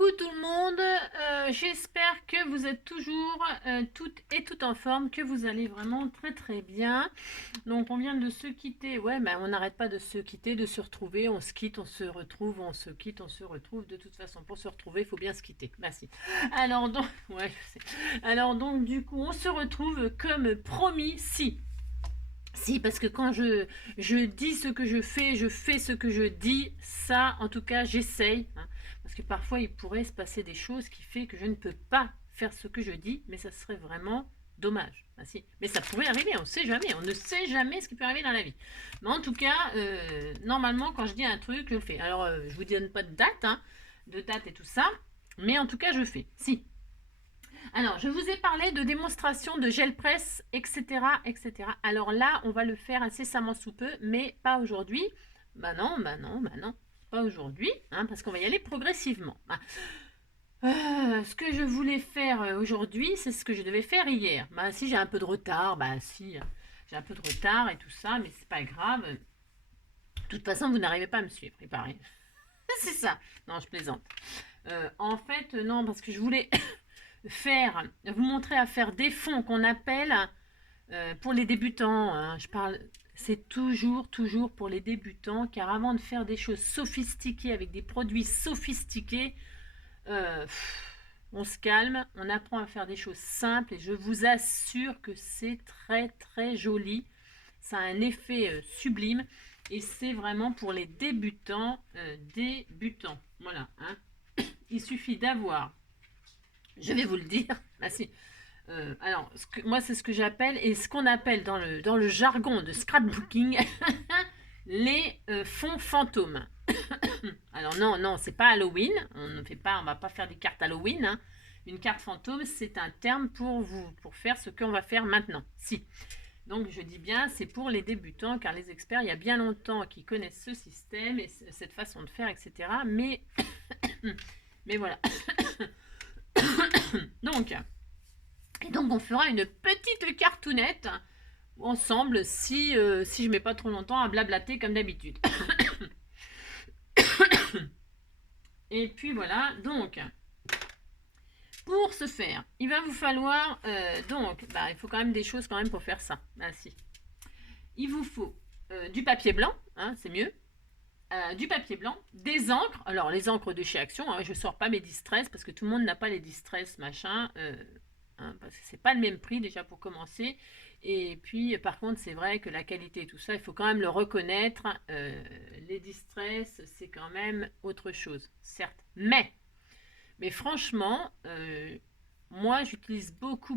Coucou tout le monde, j'espère que vous êtes toujours toutes et toutes en forme, que vous allez vraiment très très bien. Donc on vient de se quitter, ouais, on n'arrête pas de se quitter, de se retrouver, on se quitte, on se retrouve, on se quitte, on se retrouve. De toute façon, pour se retrouver, il faut bien se quitter. Merci. Alors donc, ouais, je sais. Alors donc du coup, on se retrouve comme promis, si, parce que quand je dis ce que je fais ce que je dis, ça, en tout cas, j'essaye. Hein, parce que parfois, il pourrait se passer des choses qui fait que je ne peux pas faire ce que je dis, mais ça serait vraiment dommage. Ah, si. Mais ça pourrait arriver, on ne sait jamais. On ne sait jamais ce qui peut arriver dans la vie. Mais en tout cas, normalement, quand je dis un truc, je le fais. Alors, je vous donne pas de date, hein, de date et tout ça, mais en tout cas, je fais. Si. Alors, je vous ai parlé de démonstration de gel presse, etc., etc. Alors là, on va le faire incessamment sous peu, mais pas aujourd'hui. Bah non, pas aujourd'hui, hein, parce qu'on va y aller progressivement. Ce que je voulais faire aujourd'hui, c'est ce que je devais faire hier. Bah si j'ai un peu de retard, bah si, j'ai un peu de retard et tout ça, mais c'est pas grave. De toute façon, vous n'arrivez pas à me suivre, il paraît. C'est ça. Non, je plaisante. En fait, non, parce que je voulais vous montrer à faire des fonds qu'on appelle pour les débutants. Hein, c'est toujours pour les débutants, car avant de faire des choses sophistiquées avec des produits sophistiqués, on se calme, on apprend à faire des choses simples et je vous assure que c'est très très joli. Ça a un effet sublime et c'est vraiment pour les débutants. Voilà. Hein. Il suffit d'avoir, je vais vous le dire, ah si, alors, moi, c'est ce que j'appelle, et ce qu'on appelle dans le jargon de scrapbooking, les fonds fantômes. Alors non, c'est pas Halloween. On va pas faire des cartes Halloween. Hein. Une carte fantôme, c'est un terme pour faire ce qu'on va faire maintenant. Si. Donc je dis bien, c'est pour les débutants, car les experts, il y a bien longtemps qu'ils connaissent ce système et cette façon de faire, etc. Mais voilà. Donc on fera une petite cartoonette ensemble si je mets pas trop longtemps à blablater comme d'habitude. Et puis voilà, donc pour ce faire, il va vous falloir il faut quand même des choses quand même pour faire ça. Ah, si. Il vous faut du papier blanc, hein, c'est mieux. Du papier blanc, des encres. Alors les encres de chez Action, hein, je sors pas mes distress parce que tout le monde n'a pas les distress machin. Hein, parce que c'est pas le même prix déjà pour commencer. Et puis par contre c'est vrai que la qualité et tout ça, il faut quand même le reconnaître. Les distress c'est quand même autre chose, certes. Mais franchement, moi j'utilise beaucoup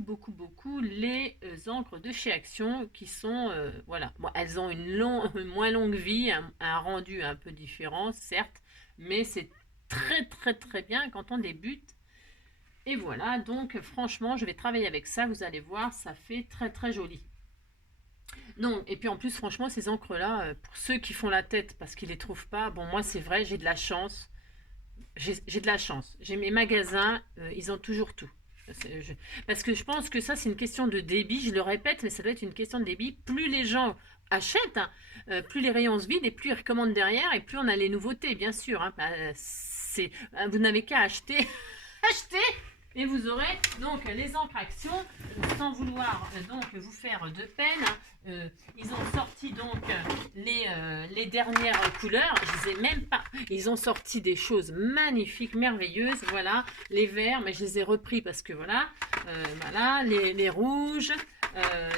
les encres de chez Action qui sont, voilà, bon, elles ont une moins longue vie, un rendu un peu différent, certes, mais c'est très bien quand on débute. Et voilà, donc franchement, je vais travailler avec ça, vous allez voir, ça fait très joli. Donc, et puis en plus, franchement, ces encres-là, pour ceux qui font la tête parce qu'ils les trouvent pas, bon, moi c'est vrai, j'ai de la chance. J'ai de la chance. J'ai mes magasins, ils ont toujours tout. Parce que je pense que ça, c'est une question de débit. Je le répète, mais ça doit être une question de débit. Plus les gens achètent, hein, plus les rayons se vident et plus ils recommandent derrière et plus on a les nouveautés, bien sûr. Hein. Vous n'avez qu'à acheter, acheter et vous aurez donc les encres Action, sans vouloir donc vous faire de peine. Ils ont sorti donc les dernières couleurs. Je les ai même pas. Ils ont sorti des choses magnifiques, merveilleuses. Voilà, les verts, mais je les ai repris parce que voilà, les rouges.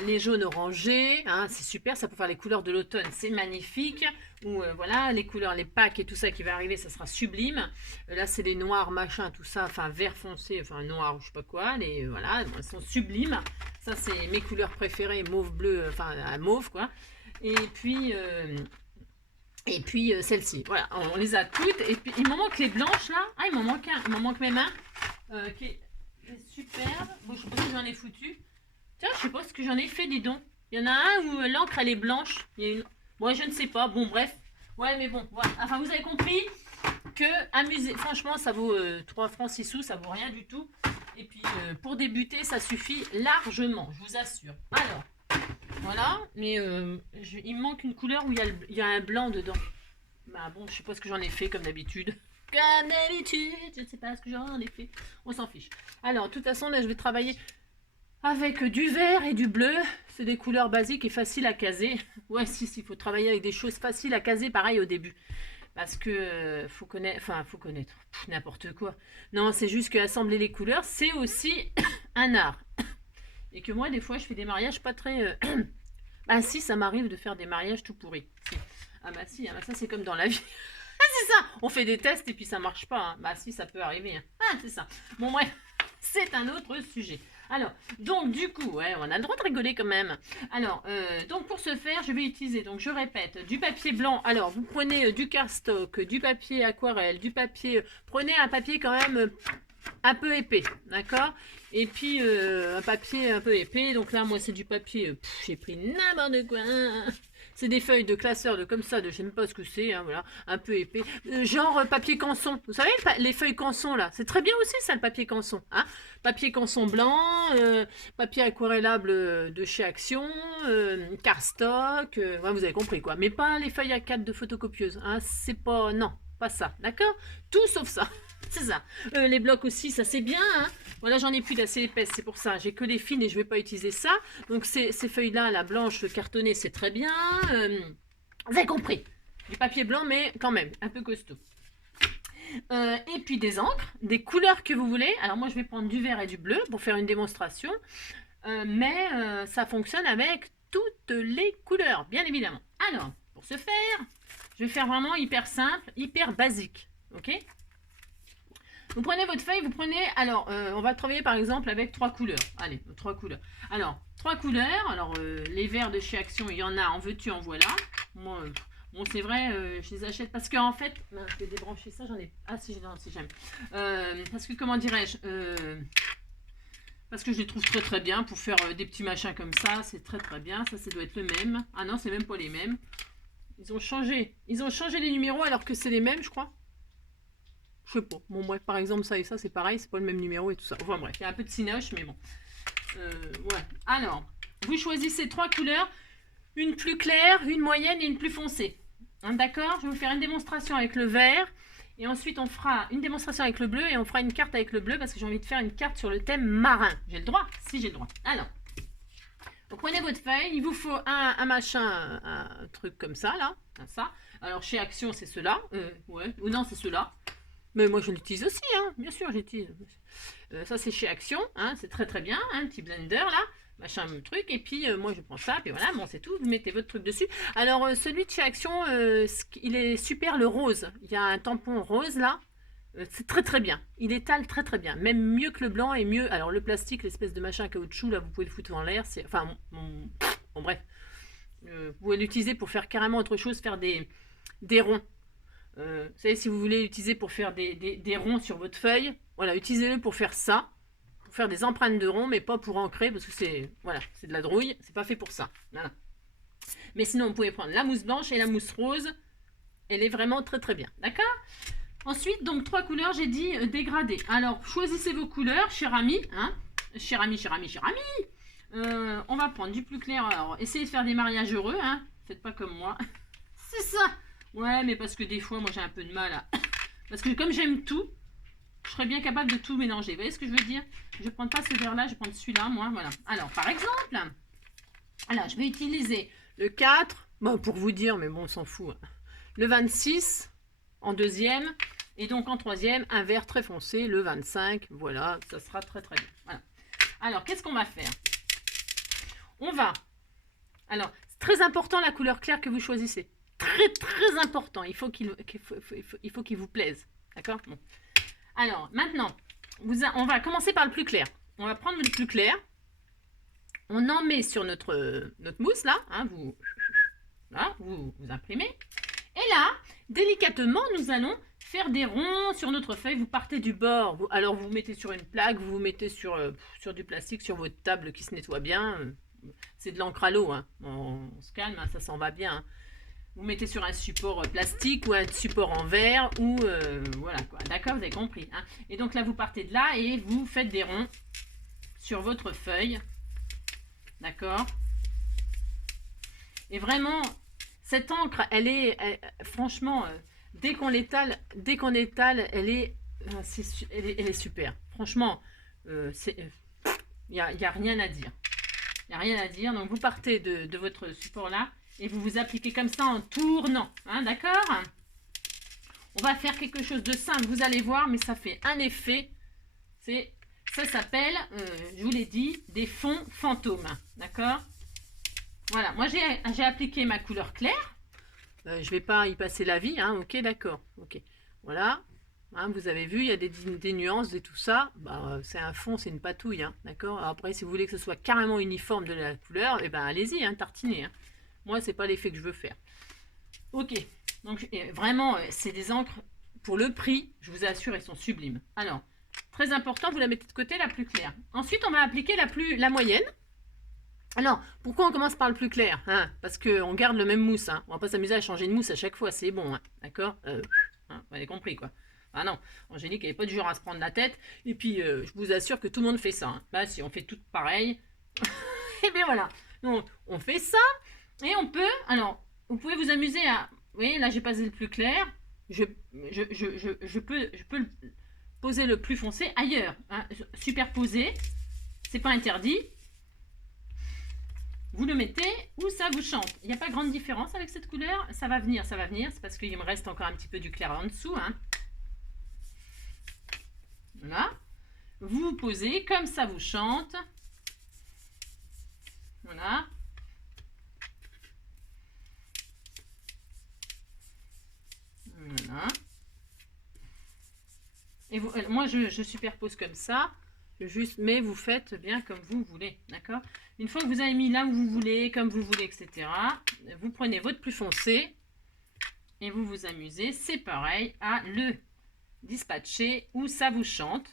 Les jaunes orangés, hein, c'est super, ça peut faire les couleurs de l'automne, c'est magnifique. Ou voilà, les couleurs, les packs et tout ça qui va arriver, ça sera sublime. Là, c'est les noirs, machin, tout ça, enfin vert foncé, enfin noir, je sais pas quoi. Voilà, elles sont sublimes. Ça, c'est mes couleurs préférées, mauve, bleu, enfin mauve quoi. Et puis celle-ci, voilà, on les a toutes. Et puis il m'en manque les blanches là. Ah, il m'en manque un, il m'en manque même un qui est superbe. Bon, je sais pas si j'en ai foutu. Tiens, je sais pas ce que j'en ai fait, dis donc. Il y en a un où l'encre elle est blanche. Moi, je ne sais pas. Bon, bref. Ouais, mais bon, voilà. Enfin, vous avez compris que amuser. Franchement, ça vaut 3 francs 6 sous, ça vaut rien du tout. Et puis, pour débuter, ça suffit largement, je vous assure. Alors, voilà. Mais il me manque une couleur où il y a un blanc dedans. Bah bon, je sais pas ce que j'en ai fait comme d'habitude. Comme d'habitude, je ne sais pas ce que j'en ai fait. On s'en fiche. Alors, de toute façon, là, je vais travailler avec du vert et du bleu. C'est des couleurs basiques et faciles à caser. Ouais, si, il faut travailler avec des choses faciles à caser, pareil au début. Parce que faut connaître, n'importe quoi. Non, c'est juste que assembler les couleurs, c'est aussi un art. Et que moi, des fois, je fais des mariages pas très... Ah si, ça m'arrive de faire des mariages tout pourris. Si. Ah bah si, ça c'est comme dans la vie. C'est ça, on fait des tests et puis ça marche pas. Hein. Bah si, ça peut arriver. Hein. Ah, c'est ça. Bon, bref, c'est un autre sujet. Alors, donc du coup, ouais, on a le droit de rigoler quand même. Alors, donc pour ce faire, je vais utiliser, donc je répète, du papier blanc. Alors, vous prenez du cardstock, du papier aquarelle, du papier... prenez un papier quand même un peu épais, d'accord? Et puis, un papier un peu épais. Donc là, moi, c'est du papier... j'ai pris n'importe quoi. C'est des feuilles de classeur, de comme ça, de je sais même pas ce que c'est, hein, voilà, un peu épais. Genre papier canson. Vous savez, les feuilles canson, là, c'est très bien aussi, ça, le papier canson. Hein, papier canson blanc, papier aquarellable de chez Action, cardstock, ouais, vous avez compris, quoi. Mais pas les feuilles A4 de photocopieuse. Hein, c'est pas... Non, pas ça, d'accord? Tout sauf ça. C'est ça. Les blocs aussi, ça c'est bien. Hein. Voilà, j'en ai plus d'assez épaisse, c'est pour ça. J'ai que les fines et je vais pas utiliser ça. Donc ces feuilles-là, la blanche cartonnée, c'est très bien. Vous avez compris. Du papier blanc, mais quand même, un peu costaud. Et puis des encres, des couleurs que vous voulez. Alors moi, je vais prendre du vert et du bleu pour faire une démonstration. Mais ça fonctionne avec toutes les couleurs, bien évidemment. Alors, pour ce faire, je vais faire vraiment hyper simple, hyper basique. Ok ? Vous prenez votre feuille, vous prenez... Alors, on va travailler par exemple avec 3 couleurs. Allez, 3 couleurs. Alors, 3 couleurs. Alors, les verts de chez Action, il y en a, en veux-tu, en voilà. Moi, bon, c'est vrai, je les achète parce qu'en fait... je vais débrancher ça, j'en ai... Ah, si, non, si j'aime. Parce que, comment dirais-je parce que je les trouve très très bien pour faire des petits machins comme ça. C'est très très bien. Ça doit être le même. Ah non, c'est même pas les mêmes. Ils ont changé les numéros alors que c'est les mêmes, je crois. Je sais pas. Bon, bref, par exemple, ça et ça, c'est pareil, c'est pas le même numéro et tout ça. Enfin, bref, il y a un peu de cinoche, mais bon. Ouais. Alors, vous choisissez 3 couleurs. Une plus claire, une moyenne et une plus foncée. Hein, d'accord? Je vais vous faire une démonstration avec le vert. Et ensuite, on fera une démonstration avec le bleu. Et on fera une carte avec le bleu parce que j'ai envie de faire une carte sur le thème marin. J'ai le droit? Si, j'ai le droit. Alors, vous prenez votre feuille. Il vous faut un machin, un truc comme ça, là. Ça. Alors, chez Action, c'est cela. Ouais. Ou non, c'est cela. Mais moi, je l'utilise aussi, hein. Bien sûr, j'utilise. Ça, c'est chez Action, hein. C'est très très bien, hein. Un petit blender, là, machin, truc. Et puis, moi, je prends ça, puis voilà, bon, c'est tout. Vous mettez votre truc dessus. Alors, celui de chez Action, il est super, le rose. Il y a un tampon rose, là. C'est très très bien. Il étale très très bien. Même mieux que le blanc et mieux... Alors, le plastique, l'espèce de machin caoutchouc, là, vous pouvez le foutre en l'air. Enfin, bon, bref. Vous pouvez l'utiliser pour faire carrément autre chose, faire des ronds. Vous savez, si vous voulez l'utiliser pour faire des ronds sur votre feuille, voilà, utilisez-le pour faire ça, pour faire des empreintes de ronds, mais pas pour ancrer, parce que c'est de la drouille, c'est pas fait pour ça. Voilà. Mais sinon, vous pouvez prendre la mousse blanche et la mousse rose, elle est vraiment très très bien, d'accord? Ensuite, donc 3 couleurs, j'ai dit dégradées. Alors, choisissez vos couleurs, cher ami, hein? Cher ami. On va prendre du plus clair, alors essayez de faire des mariages heureux, hein? Faites pas comme moi. C'est ça! Ouais, mais parce que des fois, moi, j'ai un peu de mal à... Parce que comme j'aime tout, je serais bien capable de tout mélanger. Vous voyez ce que je veux dire? Je ne prends pas ce verre-là, je vais prendre celui-là, moi, voilà. Alors, par exemple, alors, je vais utiliser le 4, bon, pour vous dire, mais bon, on s'en fout. Hein. Le 26, en deuxième, et donc en troisième, un vert très foncé, le 25. Voilà, ça sera très, très bien. Voilà. Alors, qu'est-ce qu'on va faire? On va... Alors, c'est très important la couleur claire que vous choisissez. Très très important, il faut qu'il vous plaise, d'accord? Bon. Alors maintenant, on va commencer par le plus clair. On va prendre le plus clair, on en met sur notre mousse là, hein, vous imprimez, et là, délicatement, nous allons faire des ronds sur notre feuille. Vous partez du bord, alors vous mettez sur une plaque, vous mettez sur du plastique, sur votre table qui se nettoie bien. C'est de l'encre à l'eau, hein. On se calme, hein, ça s'en va bien. Hein. Vous mettez sur un support plastique ou un support en verre ou voilà quoi. D'accord, vous avez compris. Hein. Et donc là, vous partez de là et vous faites des ronds sur votre feuille. D'accord. Et vraiment, cette encre, elle est franchement dès qu'on étale, elle est, elle est super. Franchement, il n'y a rien à dire. Il n'y a rien à dire. Donc, vous partez de votre support là et vous vous appliquez comme ça en tournant. Hein, d'accord? On va faire quelque chose de simple, vous allez voir, mais ça fait un effet. Ça s'appelle, je vous l'ai dit, des fonds fantômes. D'accord? Voilà, moi j'ai appliqué ma couleur claire. Je ne vais pas y passer la vie, hein, ok, d'accord. Ok, voilà. Hein, vous avez vu, il y a des nuances et tout ça. Bah, c'est un fond, c'est une patouille, hein, d'accord. Après, si vous voulez que ce soit carrément uniforme de la couleur, eh ben, allez-y, hein, tartinez. Hein. Moi, c'est pas l'effet que je veux faire. Ok, donc vraiment, c'est des encres pour le prix, je vous assure, elles sont sublimes. Alors, très important, vous la mettez de côté, la plus claire. Ensuite, on va appliquer la moyenne. Alors, pourquoi on commence par le plus clair, hein? Parce qu'on garde le même mousse. Hein. On va pas s'amuser à changer de mousse à chaque fois, c'est bon. Hein. D'accord hein, vous avez compris, quoi. Ah non, Angélique, elle n'est pas du genre à se prendre la tête. Et puis, je vous assure que tout le monde fait ça. Hein. Bah, si on fait tout pareil. Et bien voilà. Donc, on fait ça. Et on peut... Alors, vous pouvez vous amuser à... Vous voyez, là, j'ai passé le plus clair. Je peux le poser le plus foncé ailleurs. Hein. Superposer. C'est pas interdit. Vous le mettez où ça vous chante. Il n'y a pas grande différence avec cette couleur. Ça va venir, ça va venir. C'est parce qu'il me reste encore un petit peu du clair en dessous. Hein. Voilà. Vous posez comme ça vous chante. Voilà. Voilà. Et vous, moi, je superpose comme ça. Juste, mais vous faites bien comme vous voulez, d'accord? Une fois que vous avez mis là où vous voulez, comme vous voulez, etc., vous prenez votre plus foncé et vous vous amusez, c'est pareil, à le dispatcher où ça vous chante.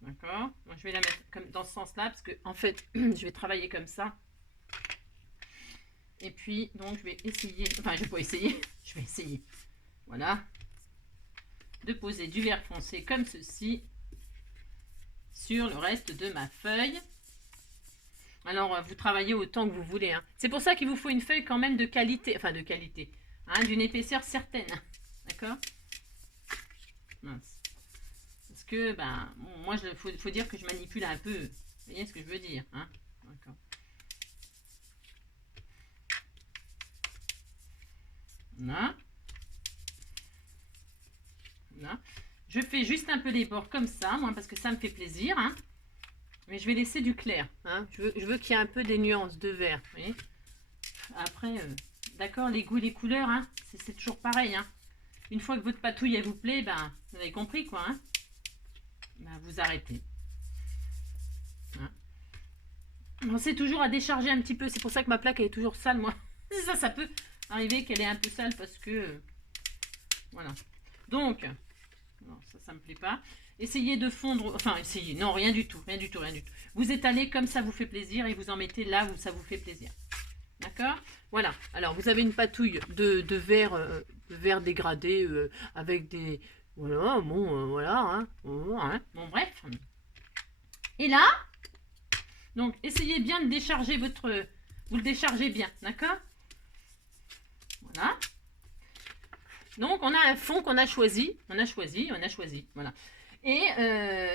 D'accord? Moi, je vais la mettre comme dans ce sens-là, parce que, en fait, je vais travailler comme ça. Et puis, donc, je vais essayer, enfin, je vais pas essayer, je vais essayer, voilà, de poser du vert foncé comme ceci sur le reste de ma feuille. Alors, vous travaillez autant que vous voulez. Hein. C'est pour ça qu'il vous faut une feuille quand même de qualité, enfin de qualité, hein, d'une épaisseur certaine. D'accord? Parce que, ben, moi, il faut dire que je manipule un peu. Vous voyez ce que je veux dire? Hein? D'accord. Voilà. Voilà. Je fais juste un peu les bords comme ça, moi, parce que ça me fait plaisir. Hein. Mais je vais laisser du clair. Hein. Je veux qu'il y ait un peu des nuances de vert. Vous voyez? Après, d'accord, les goûts, les couleurs, hein, c'est toujours pareil. Hein. Une fois que votre patouille, elle vous plaît, ben, vous avez compris, quoi. Hein. Ben, vous arrêtez. Hein. Pensez toujours à décharger un petit peu. C'est pour ça que ma plaque, elle est toujours sale, moi. Ça peut arriver qu'elle est un peu sale parce que... voilà. Donc, non, ça me plaît pas. Essayez de fondre... Enfin, essayez. Non, rien du tout. Rien du tout, rien du tout. Vous étalez comme ça vous fait plaisir et vous en mettez là où ça vous fait plaisir. D'accord? Voilà. Alors, vous avez une patouille de verre dégradé avec des... Voilà, bon, voilà. Hein, bon, bref. Et là, donc, essayez bien de décharger votre... Vous le déchargez bien, d'accord? Voilà. Donc, on a un fond qu'on a choisi. On a choisi, voilà. Et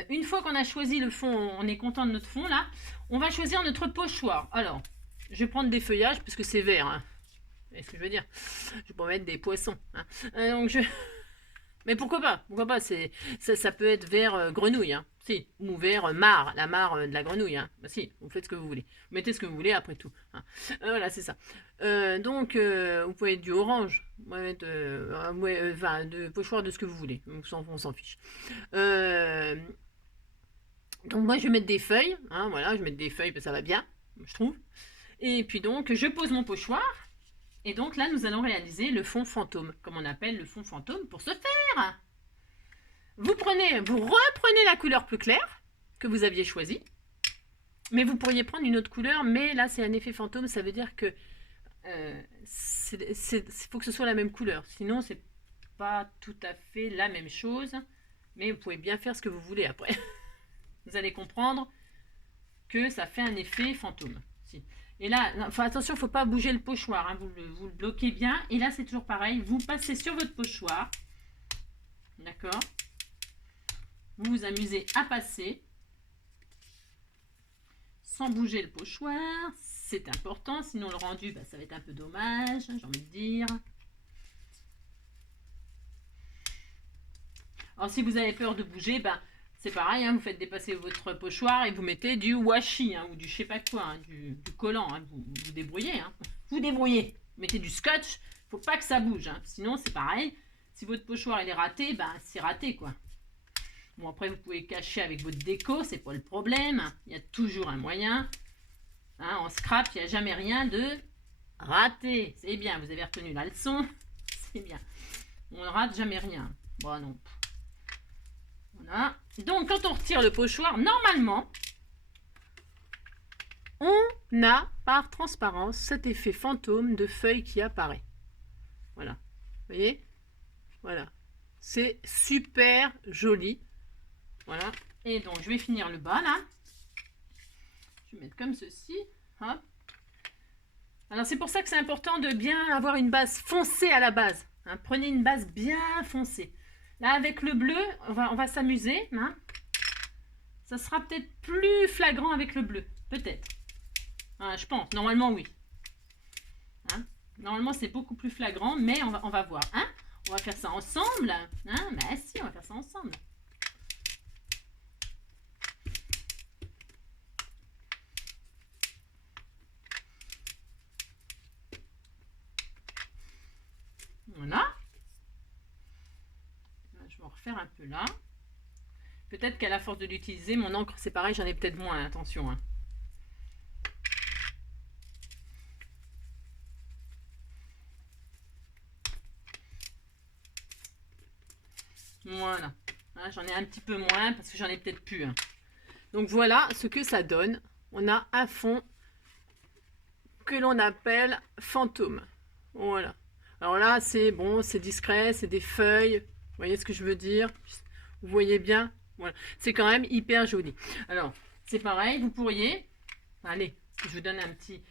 une fois qu'on a choisi le fond, on est content de notre fond, là, on va choisir notre pochoir. Alors, je vais prendre des feuillages, parce que c'est vert. Hein. Vous voyez ce que je veux dire? Je vais pas mettre des poissons. Hein. Donc, mais pourquoi pas? Pourquoi pas? Ça peut être vert grenouille. Hein. Si, ou vert marre, la mare de la grenouille. Hein. Bah, si, vous faites ce que vous voulez. Vous mettez ce que vous voulez après tout. Hein. Voilà, c'est ça. Donc, vous pouvez mettre du orange. Vous pouvez mettre de pochoir de ce que vous voulez. On s'en fiche. Donc, moi, je vais mettre des feuilles. Hein, voilà, je vais mettre des feuilles, parce que ça va bien, je trouve. Et puis donc, je pose mon pochoir. Et donc là, nous allons réaliser le fond fantôme, comme on appelle le fond fantôme pour ce faire. Vous reprenez la couleur plus claire que vous aviez choisie. Mais vous pourriez prendre une autre couleur, mais là, c'est un effet fantôme. Ça veut dire que faut que ce soit la même couleur. Sinon, c'est pas tout à fait la même chose. Mais vous pouvez bien faire ce que vous voulez après. Vous allez comprendre que ça fait un effet fantôme. Si. Et là, enfin, attention, il ne faut pas bouger le pochoir, hein, vous le bloquez bien. Et là, c'est toujours pareil, vous passez sur votre pochoir, d'accord? Vous vous amusez à passer sans bouger le pochoir, c'est important, sinon le rendu, bah, ça va être un peu dommage, j'ai envie de dire. Alors si vous avez peur de bouger, bah, c'est pareil, hein, vous faites dépasser votre pochoir et vous mettez du washi, hein, ou du je sais pas quoi, hein, du collant, hein, vous débrouillez, hein. Vous débrouillez, mettez du scotch, faut pas que ça bouge, hein, sinon c'est pareil, si votre pochoir il est raté, bah, c'est raté quoi. Bon, après, vous pouvez cacher avec votre déco, c'est pas le problème. Il y a toujours un moyen. Hein, en scrap, il n'y a jamais rien de raté. C'est bien, vous avez retenu la leçon. C'est bien. On ne rate jamais rien. Bon, non. Voilà. Donc, quand on retire le pochoir, normalement, on a par transparence cet effet fantôme de feuille qui apparaît. Voilà. Vous voyez? Voilà. C'est super joli. Voilà. Et donc, je vais finir le bas, là. Je vais mettre comme ceci. Hop. Alors, c'est pour ça que c'est important de bien avoir une base foncée à la base. Hein. Prenez une base bien foncée. Là, avec le bleu, on va s'amuser. Hein. Ça sera peut-être plus flagrant avec le bleu. Peut-être. Hein, je pense. Normalement, oui. Hein. Normalement, c'est beaucoup plus flagrant, mais on va voir. Hein. On va faire ça ensemble. Hein. Bah si, on va faire ça ensemble. Voilà. Je vais en refaire un peu là. Peut-être qu'à la force de l'utiliser, mon encre, c'est pareil, j'en ai peut-être moins, attention. Hein. Voilà. Hein, j'en ai un petit peu moins parce que j'en ai peut-être plus. Hein. Donc voilà ce que ça donne. On a un fond que l'on appelle fantôme. Voilà. Alors là, c'est bon, c'est discret, c'est des feuilles. Vous voyez ce que je veux dire? Vous voyez bien? Voilà. C'est quand même hyper joli. Alors, c'est pareil, vous pourriez... Allez, je vous donne un petit...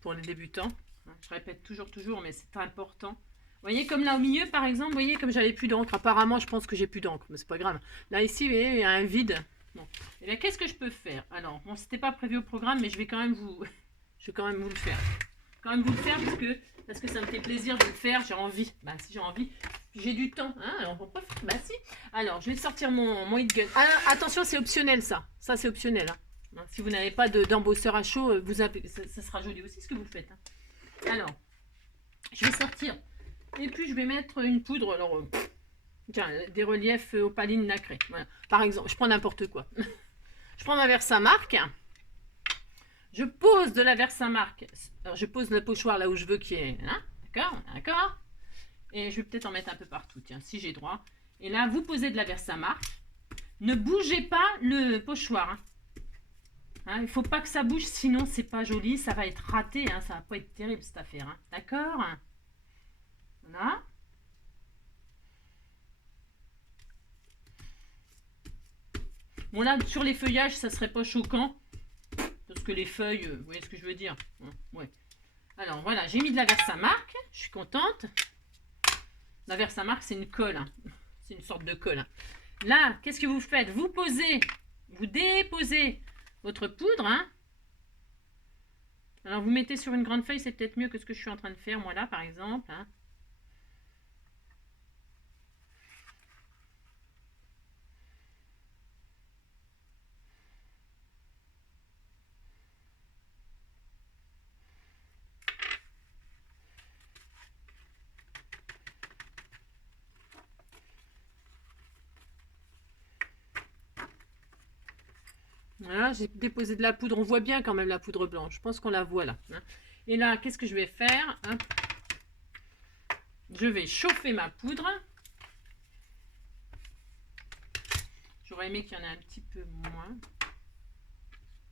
pour les débutants. Je répète toujours, mais c'est important. Vous voyez, comme là au milieu, par exemple, vous voyez, comme j'avais plus d'encre. Apparemment, je pense que j'ai plus d'encre, mais c'est pas grave. Là, ici, vous voyez, il y a un vide. Bon. Et bien, qu'est-ce que je peux faire? Alors, bon, c'était pas prévu au programme, mais je vais quand même vous... je vais quand même vous le faire. Parce que ça me fait plaisir de le faire. J'ai envie. Bah, si j'ai envie, j'ai du temps. Hein, alors, on peut faire. Bah, si. Alors, je vais sortir mon heat gun. Ah, attention, c'est optionnel, ça. Ça, c'est optionnel. Hein. Si vous n'avez pas d'embosseur à chaud, ça sera joli aussi ce que vous faites. Hein. Alors, je vais sortir. Et puis, je vais mettre une poudre. Alors, tiens, des reliefs opalines nacrées. Voilà. Par exemple, je prends n'importe quoi. Je prends ma Versamark. Je pose de la Versamark. Alors, je pose le pochoir là où je veux qu'il y ait. Hein, d'accord. Et je vais peut-être en mettre un peu partout, tiens, si j'ai droit. Et là, vous posez de la Versamark. Ne bougez pas le pochoir. Hein. Hein, il ne faut pas que ça bouge, sinon c'est pas joli. Ça va être raté, hein, ça va pas être terrible cette affaire. Hein. D'accord? Voilà. Bon là, sur les feuillages, ça serait pas choquant. Parce que les feuilles, vous voyez ce que je veux dire? Ouais. Alors voilà, j'ai mis de la Versamark. Je suis contente. La Versamark, c'est une colle. Hein. C'est une sorte de colle. Hein. Là, qu'est-ce que vous faites? Vous déposez votre poudre. Hein. Alors, vous mettez sur une grande feuille, c'est peut-être mieux que ce que je suis en train de faire, moi là, par exemple. Hein. Voilà, j'ai déposé de la poudre. On voit bien quand même la poudre blanche. Je pense qu'on la voit là. Hein. Et là, qu'est-ce que je vais faire? Hein? Je vais chauffer ma poudre. J'aurais aimé qu'il y en ait un petit peu moins.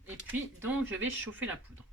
Et puis, donc, je vais chauffer la poudre.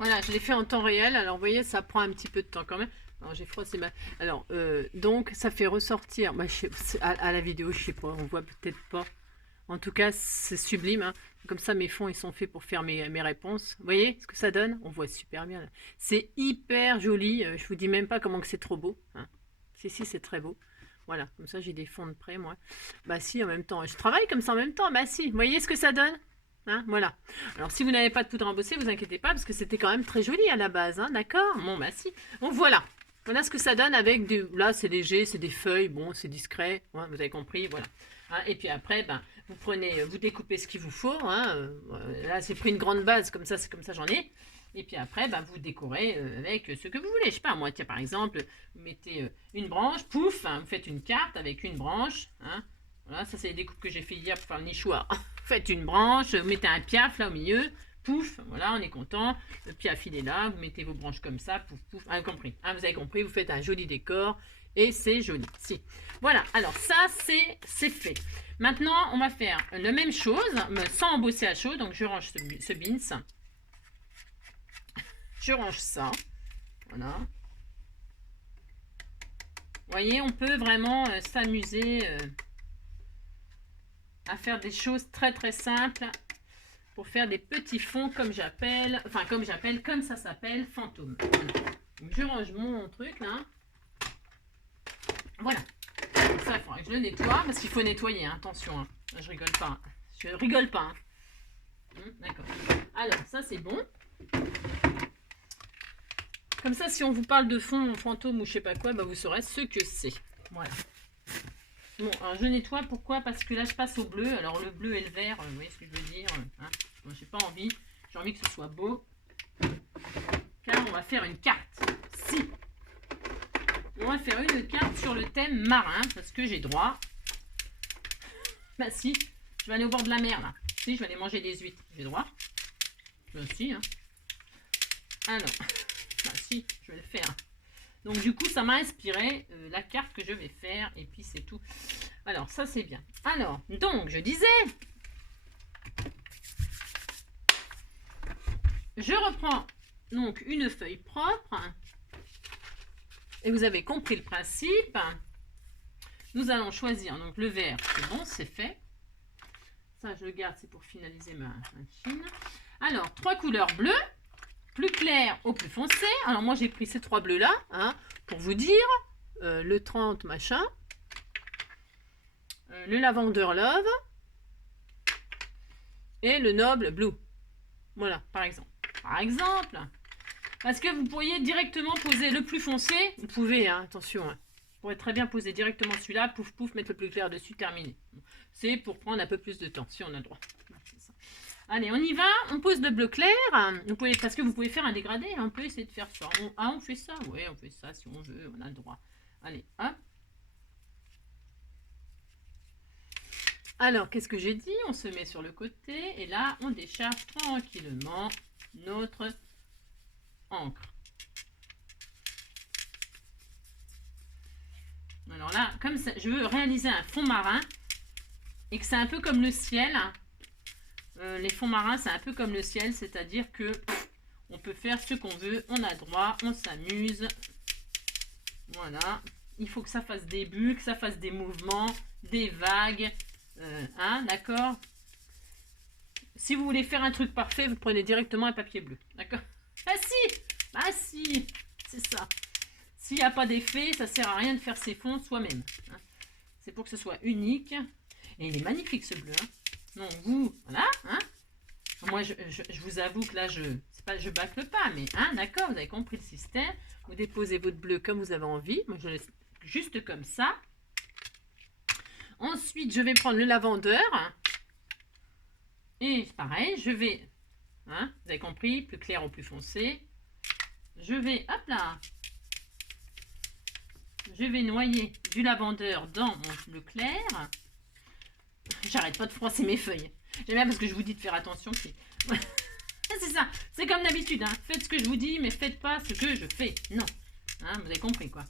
Voilà, je l'ai fait en temps réel. Alors, vous voyez, ça prend un petit peu de temps quand même. Alors, j'ai froissé ma... Alors, donc, ça fait ressortir... Bah, à la vidéo, je sais pas, on voit peut-être pas. En tout cas, c'est sublime. Hein. Comme ça, mes fonds, ils sont faits pour faire mes réponses. Vous voyez ce que ça donne? On voit super bien. C'est hyper joli. Je vous dis même pas comment que c'est trop beau. Hein. Si, c'est très beau. Voilà, comme ça, j'ai des fonds de près, moi. Bah si, en même temps. Je travaille comme ça en même temps. Bah si, vous voyez ce que ça donne? Hein, voilà. Alors, si vous n'avez pas de poudre à embosser, vous inquiétez pas, parce que c'était quand même très joli à la base. Hein, d'accord? Bon, bah si. Donc, voilà. Voilà ce que ça donne avec des... Là, c'est léger, c'est des feuilles. Bon, c'est discret. Ouais, vous avez compris, voilà. Hein, et puis après, ben, vous prenez, vous découpez ce qu'il vous faut. Hein, là, c'est pris une grande base, comme ça, c'est comme ça, j'en ai. Et puis après, ben, vous décorez avec ce que vous voulez. Je sais pas, moi, tiens, par exemple, vous mettez une branche, pouf, hein, vous faites une carte avec une branche. Hein, voilà, ça, c'est les découpes que j'ai fait hier pour faire le nichoir. Vous faites une branche, vous mettez un piaf là au milieu. Pouf, voilà, on est content. Le piaf, il est là. Vous mettez vos branches comme ça. Pouf, pouf. Ah, compris. Hein, vous avez compris, vous faites un joli décor. Et c'est joli. Si. Voilà, alors ça, c'est fait. Maintenant, on va faire la même chose, mais sans embosser à chaud. Donc, je range ce beans. Je range ça. Voilà. Vous voyez, on peut vraiment s'amuser à faire des choses très, très simples pour faire des petits fonds comme j'appelle, enfin, comme ça s'appelle, fantôme. Voilà. Donc, je range mon truc, là. Voilà. Ça, il faudra que je le nettoie, parce qu'il faut nettoyer, hein. Attention, hein. Je rigole pas. Hein. Je rigole pas. Hein. D'accord. Alors, ça, c'est bon. Comme ça, si on vous parle de fond fantôme ou je sais pas quoi, bah, vous saurez ce que c'est. Voilà. Bon, alors je nettoie. Pourquoi? Parce que là, je passe au bleu. Alors, le bleu et le vert, vous voyez ce que je veux dire, hein. Bon, j'ai pas envie. J'ai envie que ce soit beau. Car on va faire une carte. Si. On va faire une carte sur le thème marin, parce que j'ai droit. Bah si, je vais aller au bord de la mer, là. Si, je vais aller manger des huîtres. J'ai droit. Là aussi, hein. Alors, bah si, je vais le faire. Donc du coup, ça m'a inspiré la carte que je vais faire, et puis c'est tout. Alors, ça c'est bien. Alors, donc, je disais... Je reprends donc une feuille propre. Et vous avez compris le principe. Nous allons choisir donc le vert, c'est bon, c'est fait. Ça, je le garde, c'est pour finaliser ma machine. Alors, 3 couleurs bleues, plus clair au plus foncé. Alors, moi, j'ai pris ces 3 bleus-là, hein, pour vous dire. Le 30 machin. Le Lavender Love. Et le Noble Blue. Voilà, par exemple. Par exemple. Parce que vous pourriez directement poser le plus foncé. Vous pouvez, hein, attention. Hein. Vous pourrez très bien poser directement celui-là. Pouf, pouf, mettre le plus clair dessus, terminé. C'est pour prendre un peu plus de temps, si on a le droit. Ça. Allez, on y va. On pose le bleu clair. Vous pouvez, parce que vous pouvez faire un dégradé. On peut essayer de faire ça. On fait ça? Oui, on fait ça si on veut. On a le droit. Allez, hop. Alors, qu'est-ce que j'ai dit? On se met sur le côté. Et là, on décharge tranquillement notre encre. Alors là, comme ça, je veux réaliser un fond marin et que c'est un peu comme le ciel. Les fonds marins, c'est un peu comme le ciel, c'est-à-dire que on peut faire ce qu'on veut, on a droit, on s'amuse. Voilà. Il faut que ça fasse des bulles, que ça fasse des mouvements, des vagues. Hein, d'accord? Si vous voulez faire un truc parfait, vous prenez directement un papier bleu. D'accord? Ah si! Ah si! C'est ça. S'il n'y a pas d'effet, ça ne sert à rien de faire ses fonds soi-même. Hein. C'est pour que ce soit unique. Et il est magnifique ce bleu. Hein. Donc vous, voilà. Hein. Moi, je vous avoue que là, je bâcle pas. Mais hein, d'accord, vous avez compris le système. Vous déposez votre bleu comme vous avez envie. Moi, je laisse juste comme ça. Ensuite, je vais prendre le lavandeur. Et pareil, je vais... Hein, vous avez compris, plus clair ou plus foncé. Je vais, hop là, je vais noyer du lavandeur dans mon bleu clair. J'arrête pas de froisser mes feuilles. J'aime bien parce que je vous dis de faire attention. C'est ça, c'est comme d'habitude. Hein. Faites ce que je vous dis, mais faites pas ce que je fais. Non, hein, vous avez compris quoi.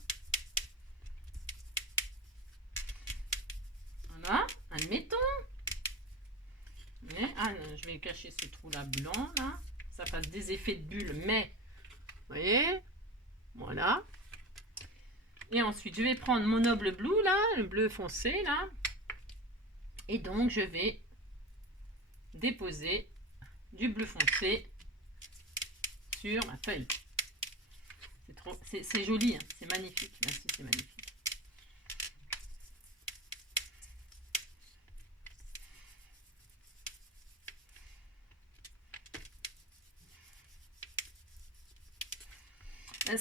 Voilà, admettons. Mais, ah, je vais cacher ce trou là blanc là. ça fasse des effets de bulles, mais, vous voyez, voilà. Et ensuite, je vais prendre mon noble blue, là, le bleu foncé, là. Et donc, je vais déposer du bleu foncé sur ma feuille. C'est joli, hein, c'est magnifique. Merci, c'est magnifique.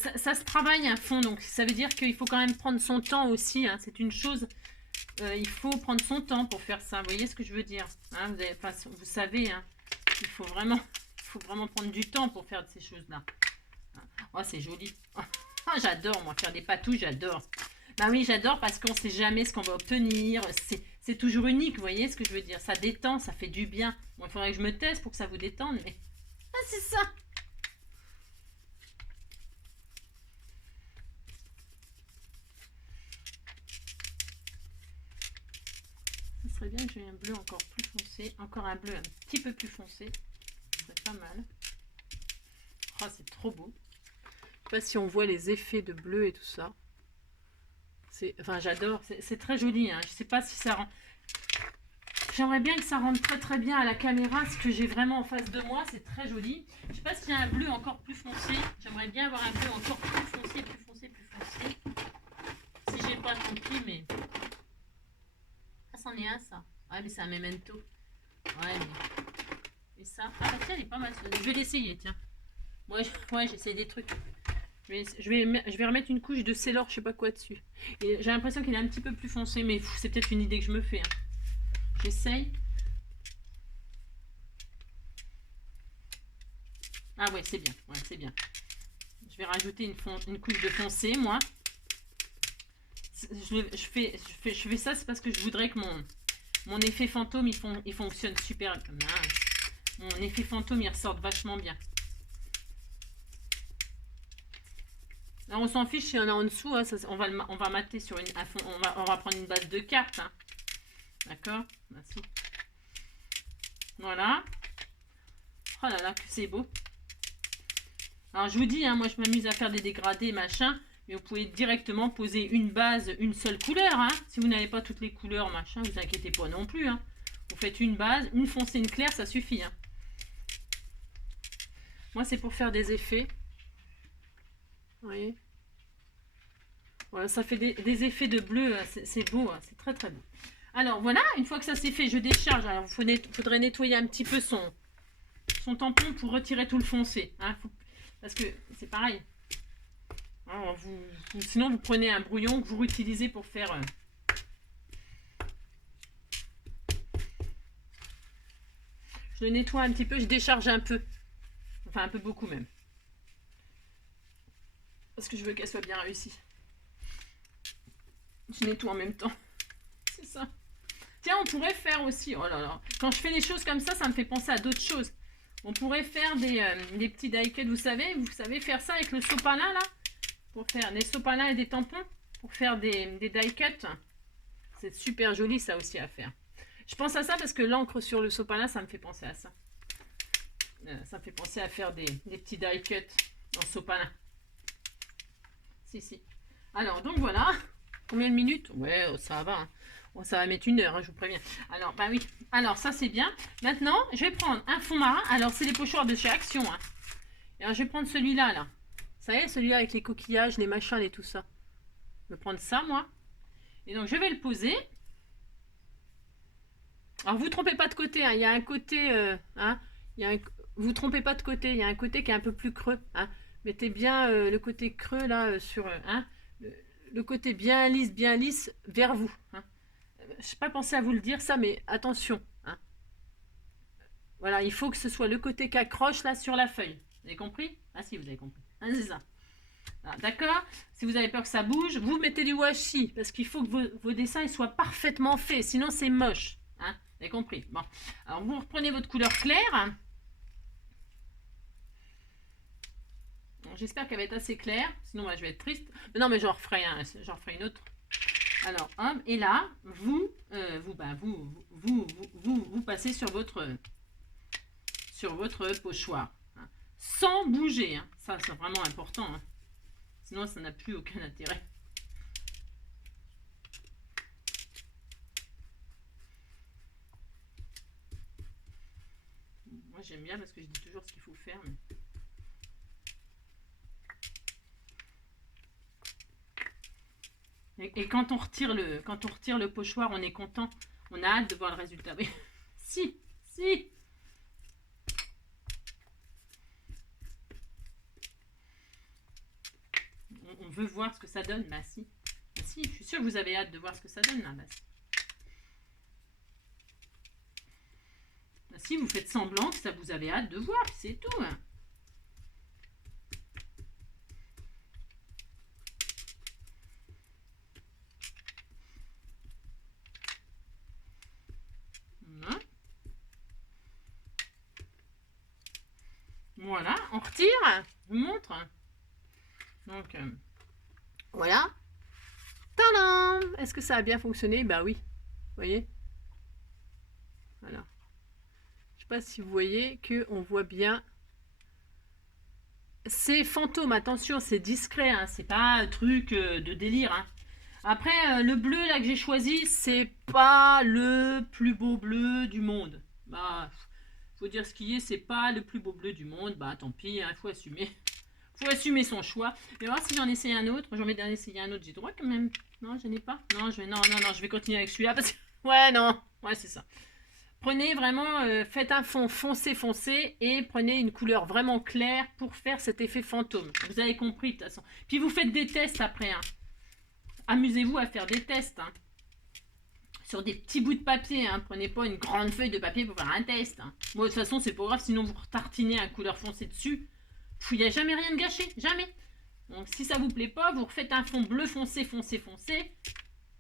Ça se travaille à fond, donc ça veut dire qu'il faut quand même prendre son temps aussi. Hein, c'est une chose, il faut prendre son temps pour faire ça. Vous voyez ce que je veux dire, hein, vous savez, hein, il faut vraiment prendre du temps pour faire ces choses-là. Oh, c'est joli. Oh, j'adore, moi, faire des patouches, j'adore. Bah oui, j'adore parce qu'on ne sait jamais ce qu'on va obtenir. C'est toujours unique, vous voyez ce que je veux dire. Ça détend, ça fait du bien. Bon, il faudrait que je me teste pour que ça vous détende, mais... Ah, c'est ça. Ce serait bien que j'ai un bleu encore plus foncé. Encore un bleu un petit peu plus foncé. Ce serait pas mal. Oh, c'est trop beau. Je sais pas si on voit les effets de bleu et tout ça. Enfin, j'adore. C'est très joli. Hein. Je sais pas si ça rend... J'aimerais bien que ça rende très très bien à la caméra. Ce que j'ai vraiment en face de moi, c'est très joli. Je sais pas s'il y a un bleu encore plus foncé. J'aimerais bien avoir un bleu encore plus foncé, plus foncé, plus foncé. Si j'ai pas compris, mais... Ah, c'en est un, ça. Ouais, mais c'est un memento. Ouais, mais... Et ça... Ah, bah tiens, elle est pas mal. Je vais l'essayer, tiens. Ouais, j'essaie des trucs. Je vais remettre une couche de Sailor, je sais pas quoi dessus. Et j'ai l'impression qu'il est un petit peu plus foncé, mais c'est peut-être une idée que je me fais. Hein. J'essaye. Ah ouais, c'est bien. Ouais, c'est bien. Je vais rajouter une couche de foncé, moi. Je fais ça, c'est parce que je voudrais que mon effet fantôme, il fonctionne super. Mon effet fantôme, il ressorte vachement bien. Alors, on s'en fiche si on a en dessous, hein, on va mater sur on va prendre une base de cartes. Hein. D'accord. Merci. Voilà. Oh là là, que c'est beau. Alors, je vous dis, hein, moi, je m'amuse à faire des dégradés, machin. Mais vous pouvez directement poser une base, une seule couleur. Hein. Si vous n'avez pas toutes les couleurs, machin, vous inquiétez pas non plus. Hein. Vous faites une base, une foncée, une claire, ça suffit. Hein. Moi, c'est pour faire des effets. Vous voyez, voilà, ça fait des effets de bleu, c'est beau, hein, c'est très très beau. Alors voilà, une fois que ça c'est fait, je décharge. Alors il faudrait nettoyer un petit peu son tampon pour retirer tout le foncé. Hein, parce que c'est pareil. Alors, sinon vous prenez un brouillon que vous réutilisez pour faire... Je le nettoie un petit peu, je décharge un peu. Enfin un peu beaucoup même. Parce que je veux qu'elle soit bien réussie. Je nettoie en même temps. C'est ça. Tiens, on pourrait faire aussi... Oh là là. Quand je fais des choses comme ça, ça me fait penser à d'autres choses. On pourrait faire des petits die cuts, vous savez faire ça avec le sopalin, là. Pour faire des sopalins et des tampons. Pour faire des die cuts. C'est super joli, ça aussi, à faire. Je pense à ça parce que l'encre sur le sopalin, ça me fait penser à ça. Ça me fait penser à faire des petits die cuts en sopalin. Si. Alors, donc voilà. Combien de minutes? Ouais, ça va. Hein. Bon, ça va mettre 1 heure, hein, je vous préviens. Alors, bah oui. Alors, ça, c'est bien. Maintenant, je vais prendre un fond marin. Alors, c'est les pochoirs de chez Action. Hein. Et alors, je vais prendre celui-là, là. Vous savez, celui-là avec les coquillages, les machins et tout ça. Je vais prendre ça, moi. Et donc, je vais le poser. Alors, vous ne trompez pas de côté. Hein. Il y a un côté... Vous ne trompez pas de côté. Il y a un côté qui est un peu plus creux. Hein. Mettez bien le côté creux, là, sur... le côté bien lisse vers vous. Hein. Je n'ai pas pensé à vous le dire ça, mais attention. Hein. Voilà, il faut que ce soit le côté qui accroche là sur la feuille. Vous avez compris? Ah si, vous avez compris. Hein, c'est ça. D'accord? Si vous avez peur que ça bouge, vous mettez du washi parce qu'il faut que vos dessins ils soient parfaitement faits. Sinon, c'est moche. Hein. Vous avez compris? Bon. Alors, vous reprenez votre couleur claire. J'espère qu'elle va être assez claire. Sinon, moi, je vais être triste. Mais non, mais j'en referai une autre. Alors, hop, et là, vous passez sur votre pochoir. Hein. sans bouger. Hein. Ça, c'est vraiment important. Hein. Sinon, ça n'a plus aucun intérêt. Moi, j'aime bien parce que je dis toujours ce qu'il faut faire. Mais... Et quand on retire le pochoir, on est content. On a hâte de voir le résultat. Oui. Si. On veut voir ce que ça donne. Bah si. Bah si, je suis sûre que vous avez hâte de voir ce que ça donne. Là. Bah si, vous faites semblant que ça vous avez hâte de voir. C'est tout. Hein. Voilà, on retire, je vous montre. Donc, voilà. Tadam! Est-ce que ça a bien fonctionné? Bah oui, vous voyez. Voilà. Je sais pas si vous voyez qu'on voit bien. C'est fantôme, attention, c'est discret, hein, c'est pas un truc de délire. Hein. Après, le bleu là que j'ai choisi, c'est pas le plus beau bleu du monde. Bah, faut dire ce qui est, c'est pas le plus beau bleu du monde. Bah, tant pis, hein, faut assumer. Faut assumer son choix. Mais voir si j'en essaye un autre. J'en ai essayé un autre, j'ai droit quand même. Non, je n'ai pas. Non, je vais continuer avec celui-là parce que... Ouais, non. Ouais, c'est ça. Prenez vraiment, faites un fond foncé et prenez une couleur vraiment claire pour faire cet effet fantôme. Vous avez compris de toute façon. Puis vous faites des tests après. Hein. Amusez-vous à faire des tests. Hein. Sur des petits bouts de papier. Hein. Prenez pas une grande feuille de papier pour faire un test. Hein. Bon, de toute façon, c'est pas grave. Sinon, vous retartinez un couleur foncée dessus. Il n'y a jamais rien de gâché. Jamais. Donc, si ça vous plaît pas, vous refaites un fond bleu foncé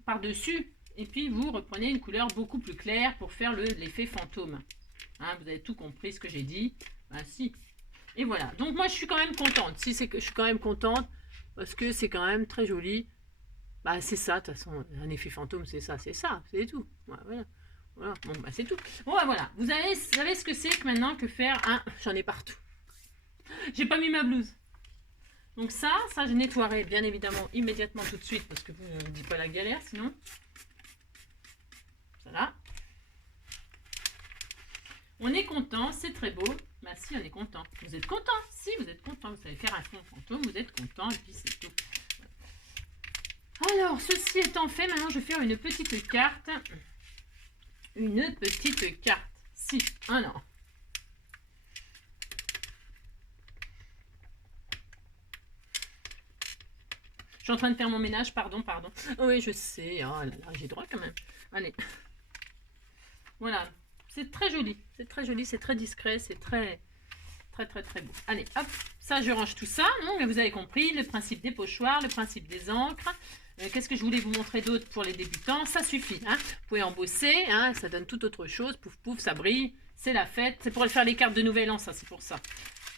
par-dessus. Et puis, vous reprenez une couleur beaucoup plus claire pour faire l'effet fantôme. Hein, vous avez tout compris ce que j'ai dit. Bah, si. Et voilà. Donc, moi, je suis quand même contente. Si c'est que je suis quand même contente parce que c'est quand même très joli. Bah, c'est ça, de toute façon. Un effet fantôme, c'est ça. C'est tout. Voilà. Voilà. Bon, bah, c'est tout. Bon, bah, voilà. Vous savez ce que c'est que maintenant que faire un... J'en ai partout. J'ai pas mis ma blouse. Donc ça, je nettoierai bien évidemment immédiatement tout de suite parce que vous ne dites pas la galère sinon. Voilà. On est content, c'est très beau. Bah si, on est content. Vous êtes content. Si, vous êtes content. Vous savez faire un fond fantôme, vous êtes content et puis c'est tout. Alors, ceci étant fait, maintenant je vais faire une petite carte. Une petite carte. Si, alors. Je suis en train de faire mon ménage, pardon. Oh oui, je sais. Oh là là, j'ai droit quand même. Allez. Voilà. C'est très joli. C'est très discret. C'est très beau. Allez, hop. Ça, je range tout ça. Non, mais vous avez compris. Le principe des pochoirs, le principe des encres. Qu'est-ce que je voulais vous montrer d'autre pour les débutants? Ça suffit. Hein. Vous pouvez embosser. Hein, ça donne tout autre chose. Pouf, pouf, ça brille. C'est la fête. C'est pour faire les cartes de Nouvel An, ça. C'est pour ça.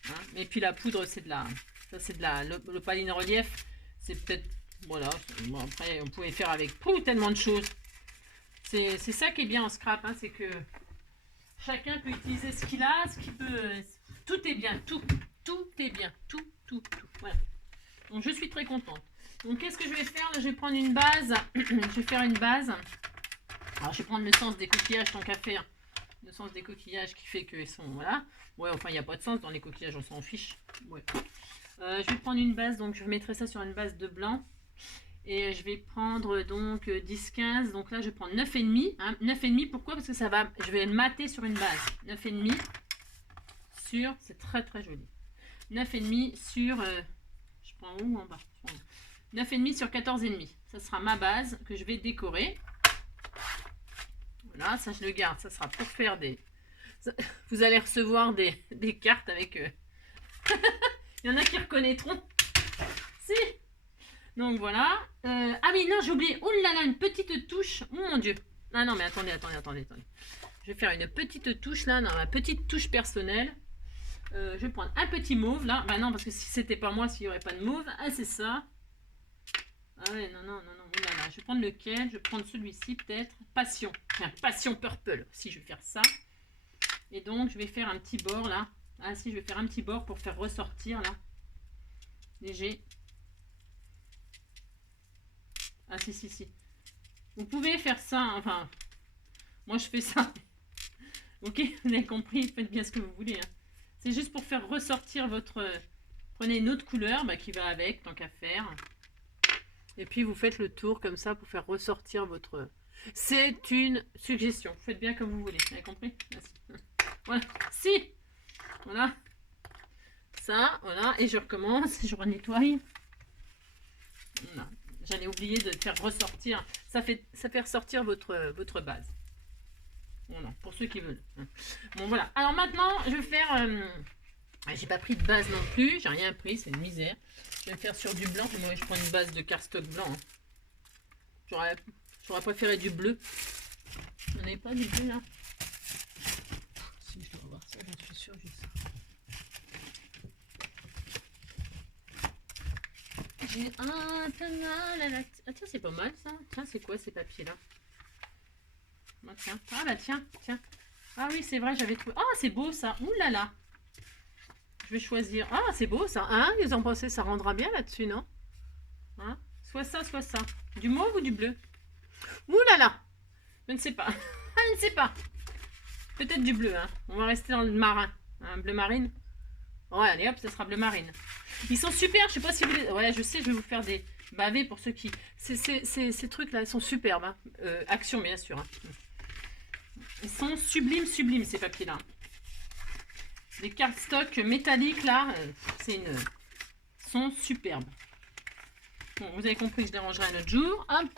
Hein. Et puis la poudre, c'est de la... Ça, c'est de la... L'opaline relief. C'est peut-être, voilà, bon, après on pouvait faire avec tellement de choses. C'est ça qui est bien en scrap, hein, c'est que chacun peut utiliser ce qu'il a, ce qu'il peut, tout est bien, tout est bien, tout, voilà. Donc je suis très contente. Donc qu'est-ce que je vais faire? Là, je vais prendre une base, je vais faire une base. Alors je vais prendre le sens des coquillages tant qu'à faire. Le sens des coquillages qui fait qu'ils sont, voilà. Ouais, enfin il n'y a pas de sens dans les coquillages, on s'en fiche. Ouais. Je vais prendre une base, donc je mettrai ça sur une base de blanc. Et je vais prendre donc 10-15. Donc là, je prends 9,5. Hein, 9,5, pourquoi? Parce que ça va, je vais le mater sur une base. 9,5 sur, c'est très joli. 9,5 sur, je prends où en bas? 9,5 sur 14,5. Ça sera ma base que je vais décorer. Voilà, ça je le garde. Ça sera pour faire des... Vous allez recevoir des cartes avec... Il y en a qui reconnaîtront. Si. Donc voilà. Ah oui, non, j'ai oublié. Oh là là, une petite touche. Oh mon Dieu. Ah non, mais attendez. Je vais faire une petite touche là, dans ma petite touche personnelle. Je vais prendre un petit mauve là. Bah non, parce que si c'était pas moi, s'il n'y aurait pas de mauve. Ah, c'est ça. Ah ouais, non. Oh là là. Je vais prendre lequel? Je vais prendre celui-ci peut-être. Passion. Tiens, Passion Purple. Si je vais faire ça. Et donc, je vais faire un petit bord là. Ah si, je vais faire un petit bord pour faire ressortir là. Léger. Ah si, si, si. Vous pouvez faire ça, enfin, moi je fais ça. Ok, vous avez compris, faites bien ce que vous voulez. Hein. C'est juste pour faire ressortir votre... Prenez une autre couleur qui va avec, tant qu'à faire. Et puis vous faites le tour comme ça pour faire ressortir votre... C'est une suggestion. Faites bien comme vous voulez. Vous avez compris? Merci. Voilà. Si. Voilà. Ça, voilà. Et je recommence. Je renettoie. Voilà. J'en ai oublié de faire ressortir. Ça fait ressortir votre base. Voilà. Pour ceux qui veulent. Bon, voilà. Alors maintenant, je vais faire... j'ai pas pris de base non plus. J'ai rien pris. C'est une misère. Je vais faire sur du blanc. Moi, je prends une base de cardstock blanc. Hein. J'aurais préféré du bleu. On n'avait pas du bleu là? Si, je dois avoir ça, j'en suis sûre, j'ai ça. J'ai un là. Ah tiens, c'est pas mal ça. Tiens, c'est quoi ces papiers là? Ah, tiens. Ah bah tiens. Ah oui, c'est vrai, j'avais trouvé. Ah, c'est beau ça. Ouh là là. Je vais choisir. Ah, c'est beau ça. Hein, ils ont pensé ça rendra bien là-dessus, non? Hein? Soit ça, soit ça. Du mauve ou du bleu? Ouh là là. Je ne sais pas. Je ne sais pas. Peut-être du bleu. Hein. On va rester dans le marin. Hein, bleu marine. Ouais, allez hop, ça sera bleu marine. Ils sont super. Je sais pas si vous les... Ouais, je sais, je vais vous faire des bavés pour ceux qui... Ces trucs-là, ils sont superbes. Hein. Action, bien sûr. Hein. Ils sont sublimes, ces papiers-là. Les cardstock métalliques, là, ils sont superbes. Bon, vous avez compris que je les rangerai un autre jour. Hop.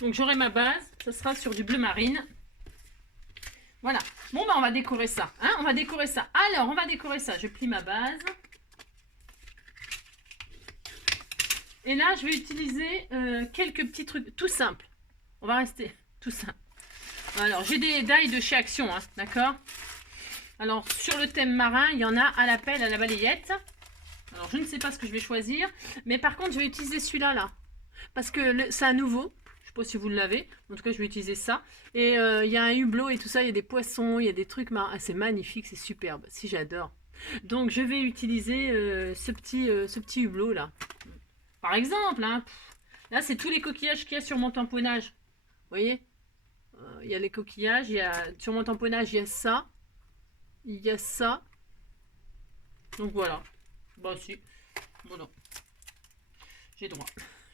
Donc, j'aurai ma base. Ça sera sur du bleu marine. Voilà. Bon, bah, on va décorer ça. Hein, on va décorer ça. Alors, on va décorer ça. Je plie ma base. Et là, je vais utiliser quelques petits trucs tout simples. On va rester tout simple. Alors, j'ai des die de chez Action, hein, d'accord? Alors, sur le thème marin, il y en a à la pelle, à la balayette. Alors, je ne sais pas ce que je vais choisir. Mais par contre, je vais utiliser celui-là, là. Parce que c'est un nouveau. Je ne sais pas si vous l'avez. En tout cas, je vais utiliser ça. Et il y a un hublot et tout ça. Il y a des poissons, il y a des trucs marins. Ah, c'est magnifique, c'est superbe. Si, j'adore. Donc, je vais utiliser ce petit hublot, là. Par exemple, hein. Là, c'est tous les coquillages qu'il y a sur mon tamponnage. Vous voyez? Il y a les coquillages. Sur mon tamponnage, il y a ça. Il y a ça. Donc, voilà. Bah, si. Voilà. J'ai droit.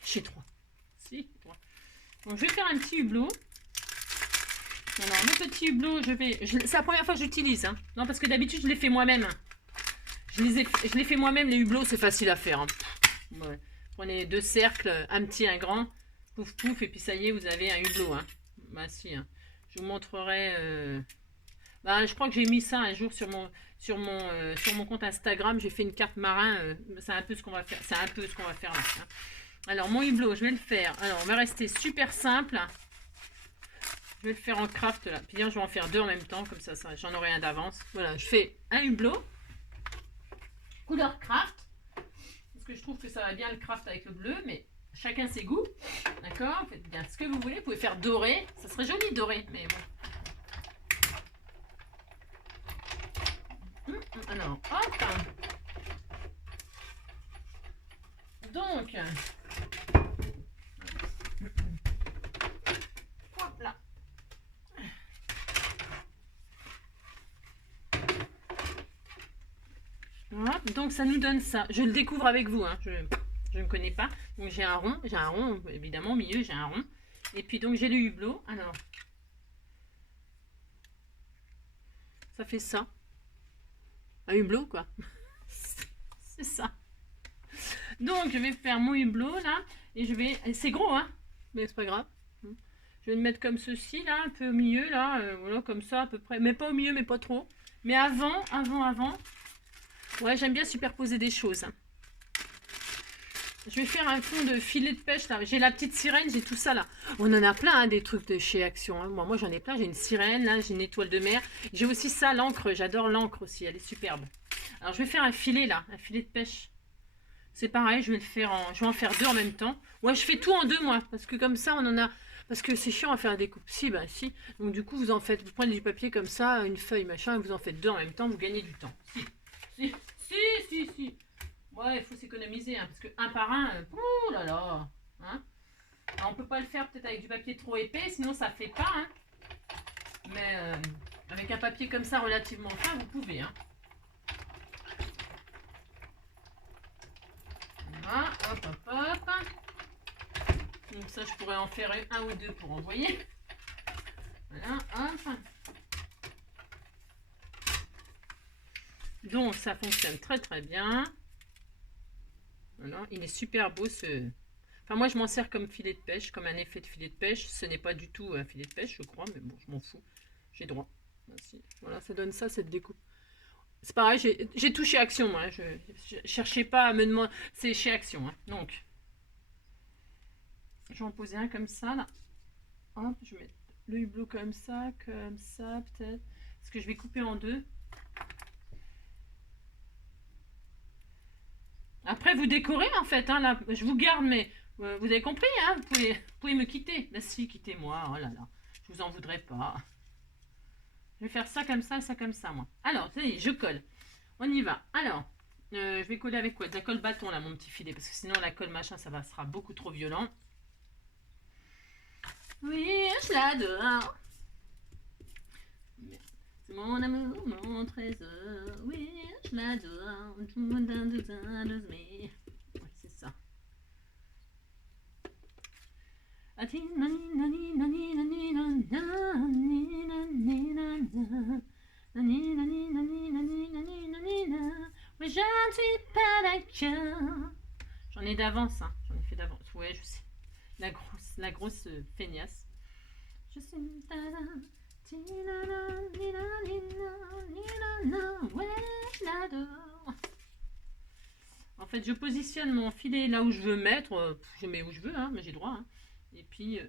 J'ai droit. Si, droit. Donc, je vais faire un petit hublot. Alors, le petit hublot, c'est la première fois que j'utilise. Hein. Non, parce que d'habitude, je les fais moi-même. Je les fais moi-même, les hublots, c'est facile à faire. Hein. Ouais. Prenez 2 cercles, un petit, un grand. Pouf, pouf, et puis ça y est, vous avez un hublot. Hein. Bah, si. Hein. Je vous montrerai... Bah, je crois que j'ai mis ça un jour sur mon compte Instagram. J'ai fait une carte marin. C'est un peu ce qu'on va faire. C'est un peu ce qu'on va faire là. Hein. Alors, mon hublot, je vais le faire. Alors, on va rester super simple. Je vais le faire en craft là. Puis, je vais en faire 2 en même temps. Comme ça j'en aurai un d'avance. Voilà, je fais un hublot. Couleur craft. Parce que je trouve que ça va bien le craft avec le bleu. Mais chacun ses goûts. D'accord? Faites bien ce que vous voulez. Vous pouvez faire doré. Ça serait joli doré. Mais bon. Alors, hop. Donc, hop là. Hop, donc ça nous donne ça. Je le découvre avec vous. Hein. Je ne connais pas. Donc j'ai un rond évidemment au milieu j'ai un rond. Et puis donc j'ai le hublot. Alors, ça fait ça. Un hublot quoi. C'est ça. Donc je vais faire mon hublot là et je vais. C'est gros hein, mais c'est pas grave. Je vais le mettre comme ceci là, un peu au milieu là, voilà comme ça à peu près, mais pas au milieu, mais pas trop. Mais avant. Ouais, j'aime bien superposer des choses. Je vais faire un fond de filet de pêche là. J'ai la petite sirène, j'ai tout ça là. On en a plein hein, des trucs de chez Action. Hein. Moi j'en ai plein. J'ai une sirène là, j'ai une étoile de mer. J'ai aussi ça, l'encre. J'adore l'encre aussi, elle est superbe. Alors je vais faire un filet là, un filet de pêche. C'est pareil, je vais en faire 2 en même temps. Ouais, je fais tout en 2 moi, parce que comme ça on en a. Parce que c'est chiant à faire la découpe. Si, bah si. Donc du coup vous prenez du papier comme ça, une feuille machin, et vous en faites 2 en même temps, vous gagnez du temps. Si. Si, si. Ouais, il faut s'économiser, hein, parce que un par un, ouh là là. Hein. Alors, on peut pas le faire peut-être avec du papier trop épais, sinon ça fait pas. Hein. Mais avec un papier comme ça relativement fin, vous pouvez. Hein. Voilà, hop, hop, hop. Donc ça, je pourrais en faire un ou deux pour envoyer. Voilà, hop. Donc ça fonctionne très très bien. Voilà, il est super beau ce... Enfin moi je m'en sers comme filet de pêche, comme un effet de filet de pêche. Ce n'est pas du tout un filet de pêche je crois, mais bon je m'en fous. J'ai droit. Merci. Voilà, ça donne ça cette découpe. C'est pareil, j'ai tout chez Action moi. Je cherchais pas à me demander. C'est chez Action. Hein. Donc, je vais en poser un comme ça là. Hop, je vais mettre le hublot comme ça peut-être. Parce que je vais couper en deux. Après, vous décorez en fait. Hein, là, je vous garde, mais vous avez compris. Hein, vous pouvez me quitter. Bah si, quittez-moi. Oh là là, je vous en voudrais pas. Je vais faire ça comme ça, moi. Alors, ça y est, je colle. On y va. Alors, je vais coller avec quoi? De la colle bâton, là, mon petit filet. Parce que sinon, la colle machin, ça sera beaucoup trop violent. Oui, je l'adore. C'est mon amour, mon trésor. Oui, je l'adore. Oui, c'est ça. Oui, je ne suis pas d'accord. J'en ai d'avance, hein. J'en ai fait d'avance. Ouais, je sais. La grosse feignasse. Je suis ouais, je l'adore. En fait, je positionne mon filet là où je veux mettre. Je mets où je veux, hein, mais j'ai droit. Hein. Et puis,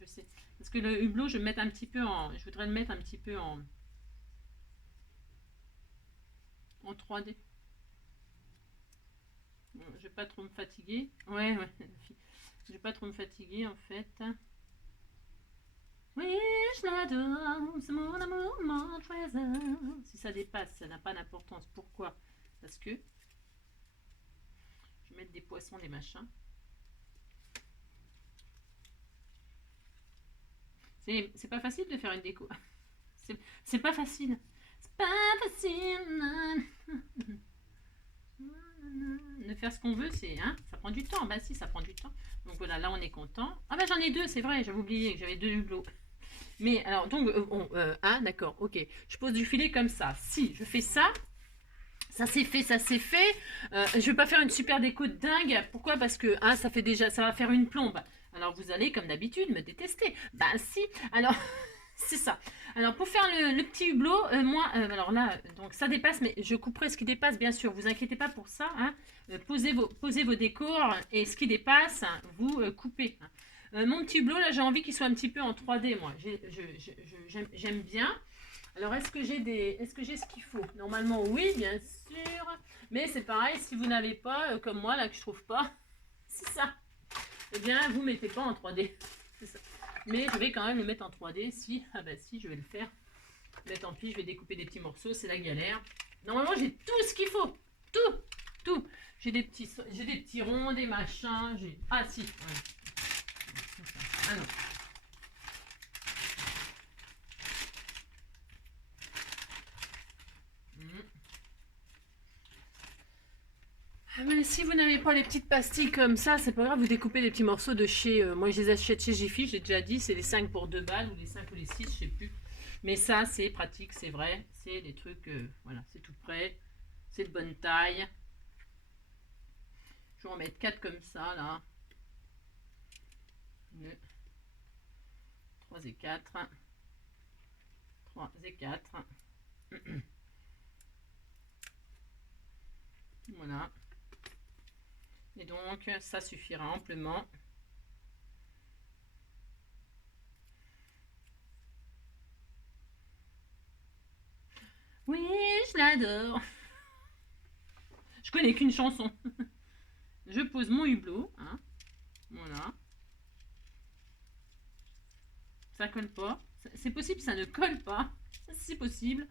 je sais. Parce que le hublot, je vais mettre un petit peu en. Je voudrais le mettre un petit peu en 3D. Je vais pas trop me fatiguer. Ouais. Je vais pas trop me fatiguer en fait. Oui, je l'adore, c'est mon amour, mon trésor. Si ça dépasse, ça n'a pas d'importance. Pourquoi? Parce que je vais mettre des poissons, des machins. C'est pas facile de faire une déco. C'est pas facile. C'est pas facile. De faire ce qu'on veut, c'est hein, ça prend du temps. Bah si, ça prend du temps. Donc voilà, là on est content. Ah bah j'en ai deux, c'est vrai, j'avais oublié que j'avais deux hublots. Mais alors, donc, d'accord, ok. Je pose du filet comme ça. Si je fais ça, ça c'est fait. Je vais pas faire une super déco de dingue. Pourquoi? Parce que ça fait déjà, ça va faire une plombe. Alors vous allez, comme d'habitude, me détester. Bah si. Alors, c'est ça. Alors pour faire le petit hublot, moi, alors là, donc ça dépasse, mais je couperai ce qui dépasse, bien sûr. Vous inquiétez pas pour ça. Hein. Posez vos décors et ce qui dépasse, vous coupez. Hein. Mon petit hublot, là, j'ai envie qu'il soit un petit peu en 3D, moi. J'aime bien. Alors, est-ce que j'ai ce qu'il faut? Normalement, oui, bien sûr. Mais c'est pareil, si vous n'avez pas, comme moi, là, que je trouve pas, c'est ça. Eh bien, vous mettez pas en 3D. C'est ça. Mais je vais quand même le mettre en 3D si... Ah bah si, je vais le faire. Mais tant pis, je vais découper des petits morceaux, c'est la galère. Normalement, j'ai tout ce qu'il faut. Tout. J'ai des petits ronds, des machins. Ah si, ouais. Ah non. Mais si vous n'avez pas les petites pastilles comme ça, c'est pas grave, vous découpez des petits morceaux de chez... moi, je les achète chez Jiffy, j'ai déjà dit, c'est les 5 pour 2 balles, ou les 5 ou les 6, je sais plus. Mais ça, c'est pratique, c'est vrai, c'est des trucs, voilà, c'est tout prêt, c'est de bonne taille. Je vais en mettre 4 comme ça, là. 2, 3 et 4. 3 et 4. Voilà. Et donc, ça suffira amplement. Oui, je l'adore. Je connais qu'une chanson. Je pose mon hublot. Hein. Voilà. Ça colle pas. C'est possible, ça ne colle pas. C'est possible.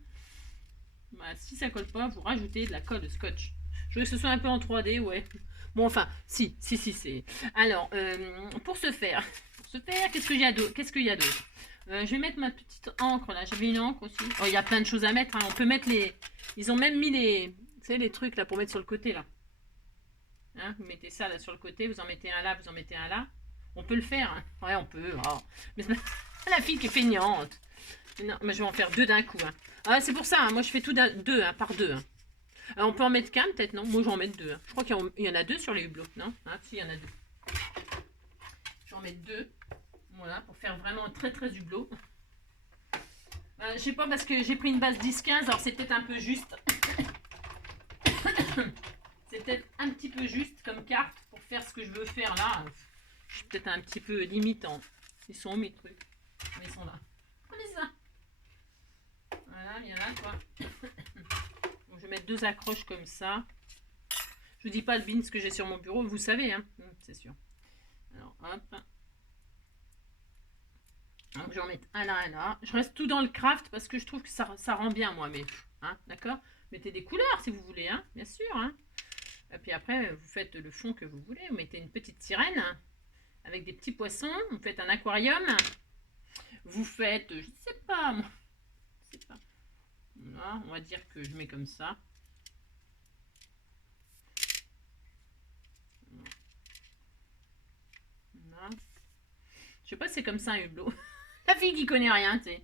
Bah, si ça colle pas, vous rajoutez de la colle de scotch. Je veux que ce soit un peu en 3D, ouais. Bon, enfin, si, c'est. Alors, pour ce faire, qu'est-ce qu'il y a d'autre? Je vais mettre ma petite encre là. J'avais une encre aussi. Oh, il y a plein de choses à mettre. Hein. On peut mettre les. Ils ont même mis les. Vous savez, les trucs là pour mettre sur le côté là. Hein, vous mettez ça là sur le côté, vous en mettez un là, vous en mettez un là. On peut le faire. Hein. Ouais, on peut. Oh. Mais c'est la fille qui est feignante. Non, mais je vais en faire 2 d'un coup. Hein. Ah, c'est pour ça. Hein. Moi, je fais tout deux, hein, par 2. Hein. On peut en mettre qu'un peut-être, non? Moi, j'en mets 2. Hein. Je crois qu'il y en a 2 sur les hublots, non? Hein, si, il y en a 2. Je vais en mettre 2. Voilà, pour faire vraiment très très hublot. Je sais pas, parce que j'ai pris une base 10-15, alors c'est peut-être un peu juste. C'est peut-être un petit peu juste comme carte pour faire ce que je veux faire là. Je suis peut-être un petit peu limitant. Ils sont où mes trucs? Mais ils sont là. Prenez ça. Voilà, il y en a quoi. Donc, je vais mettre 2 accroches comme ça. Je vous dis pas le bin ce que j'ai sur mon bureau, vous savez, hein, c'est sûr. Alors, hop. Donc, je vais en mettre un là, un là. Je reste tout dans le craft parce que je trouve que ça rend bien, moi, mais... Hein, d'accord? Mettez des couleurs si vous voulez, hein, bien sûr, hein. Et puis après, vous faites le fond que vous voulez. Vous mettez une petite sirène avec des petits poissons. Vous faites un aquarium. Vous faites, je sais pas, moi. Je sais pas. Là, on va dire que je mets comme ça. Là. Je sais pas si c'est comme ça un hublot. La fille qui connaît rien, tu sais.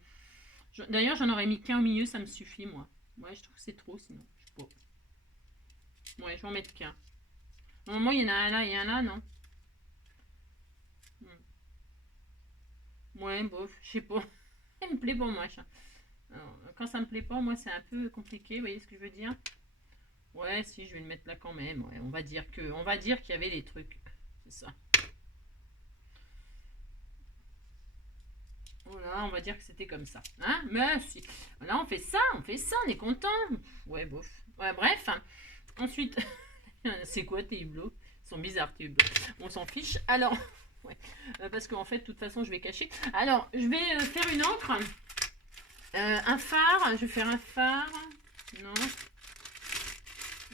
D'ailleurs, j'en aurais mis qu'un au milieu, ça me suffit, moi. Ouais, je trouve que c'est trop, sinon. Je sais pas. Ouais, je vais en mettre qu'un. Normalement, il y en a un là et un là, non? Ouais, bof, je sais pas. Ça me plaît pas, moi. Alors, quand ça me plaît pas, moi, c'est un peu compliqué, vous voyez ce que je veux dire? Ouais, si, je vais le mettre là quand même. Ouais, on va dire qu'il y avait des trucs. C'est ça. Voilà, on va dire que c'était comme ça. Hein? Mais si. Voilà, on fait ça, on est content. Ouais, bof. Ouais, bref. Ensuite, c'est quoi tes hublots? Ils sont bizarres tes hublots. On s'en fiche. Alors, ouais. Parce qu'en fait, de toute façon, je vais cacher. Alors, je vais faire une encre. Un phare. Je vais faire un phare. Non.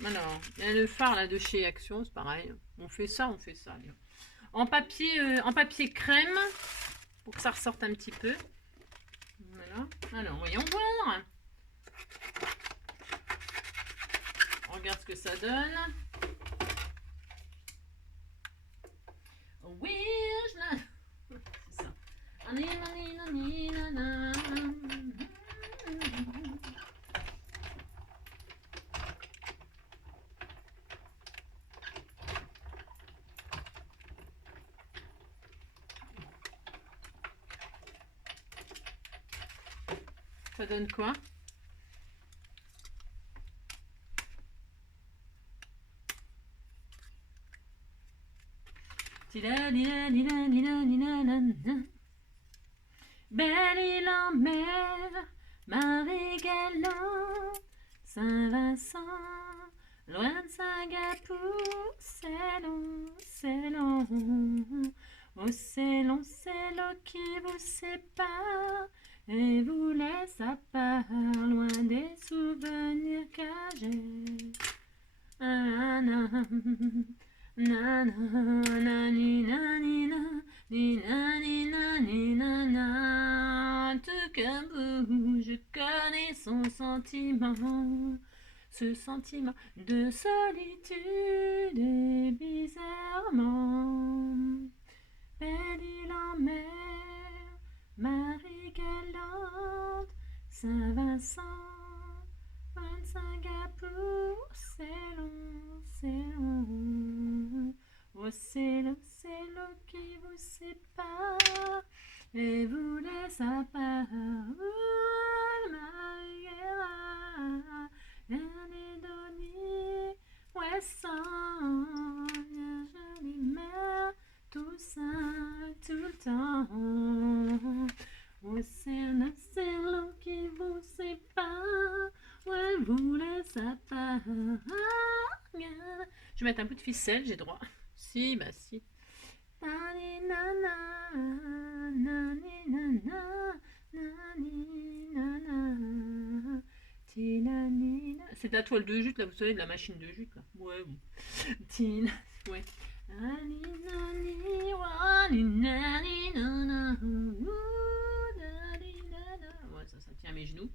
Alors, il y a le phare là de chez Action, c'est pareil. On fait ça. En papier crème. Pour que ça ressorte un petit peu. Voilà. Alors, voyons voir. On regarde ce que ça donne. Oui, c'est ça. Ça donne quoi? Belle île en mer, Marie galante, Saint-Vincent, loin de Singapour, c'est long. Oh, c'est long qui vous sépare et vous laisse à part, loin des souvenirs cachés. Tout comme vous, je connais son sentiment, ce sentiment de solitude est bizarrement. Belle île en mer, Marie galante, Saint-Vincent, Singapour, c'est long. Oh, c'est long qui vous sépare et vous laisse à part. Ouais, sans jolie mer, tout ça, tout le temps. Oh, c'est long qui vous sépare. Ouais, vous laisse à part. Je vais mettre un bout de ficelle, j'ai droit. Si, bah si. c'est de la toile de jute, là, vous savez, de la machine de jute, là. Ouais, bon. Tina, ouais. Ouais, ça tient à mes genoux.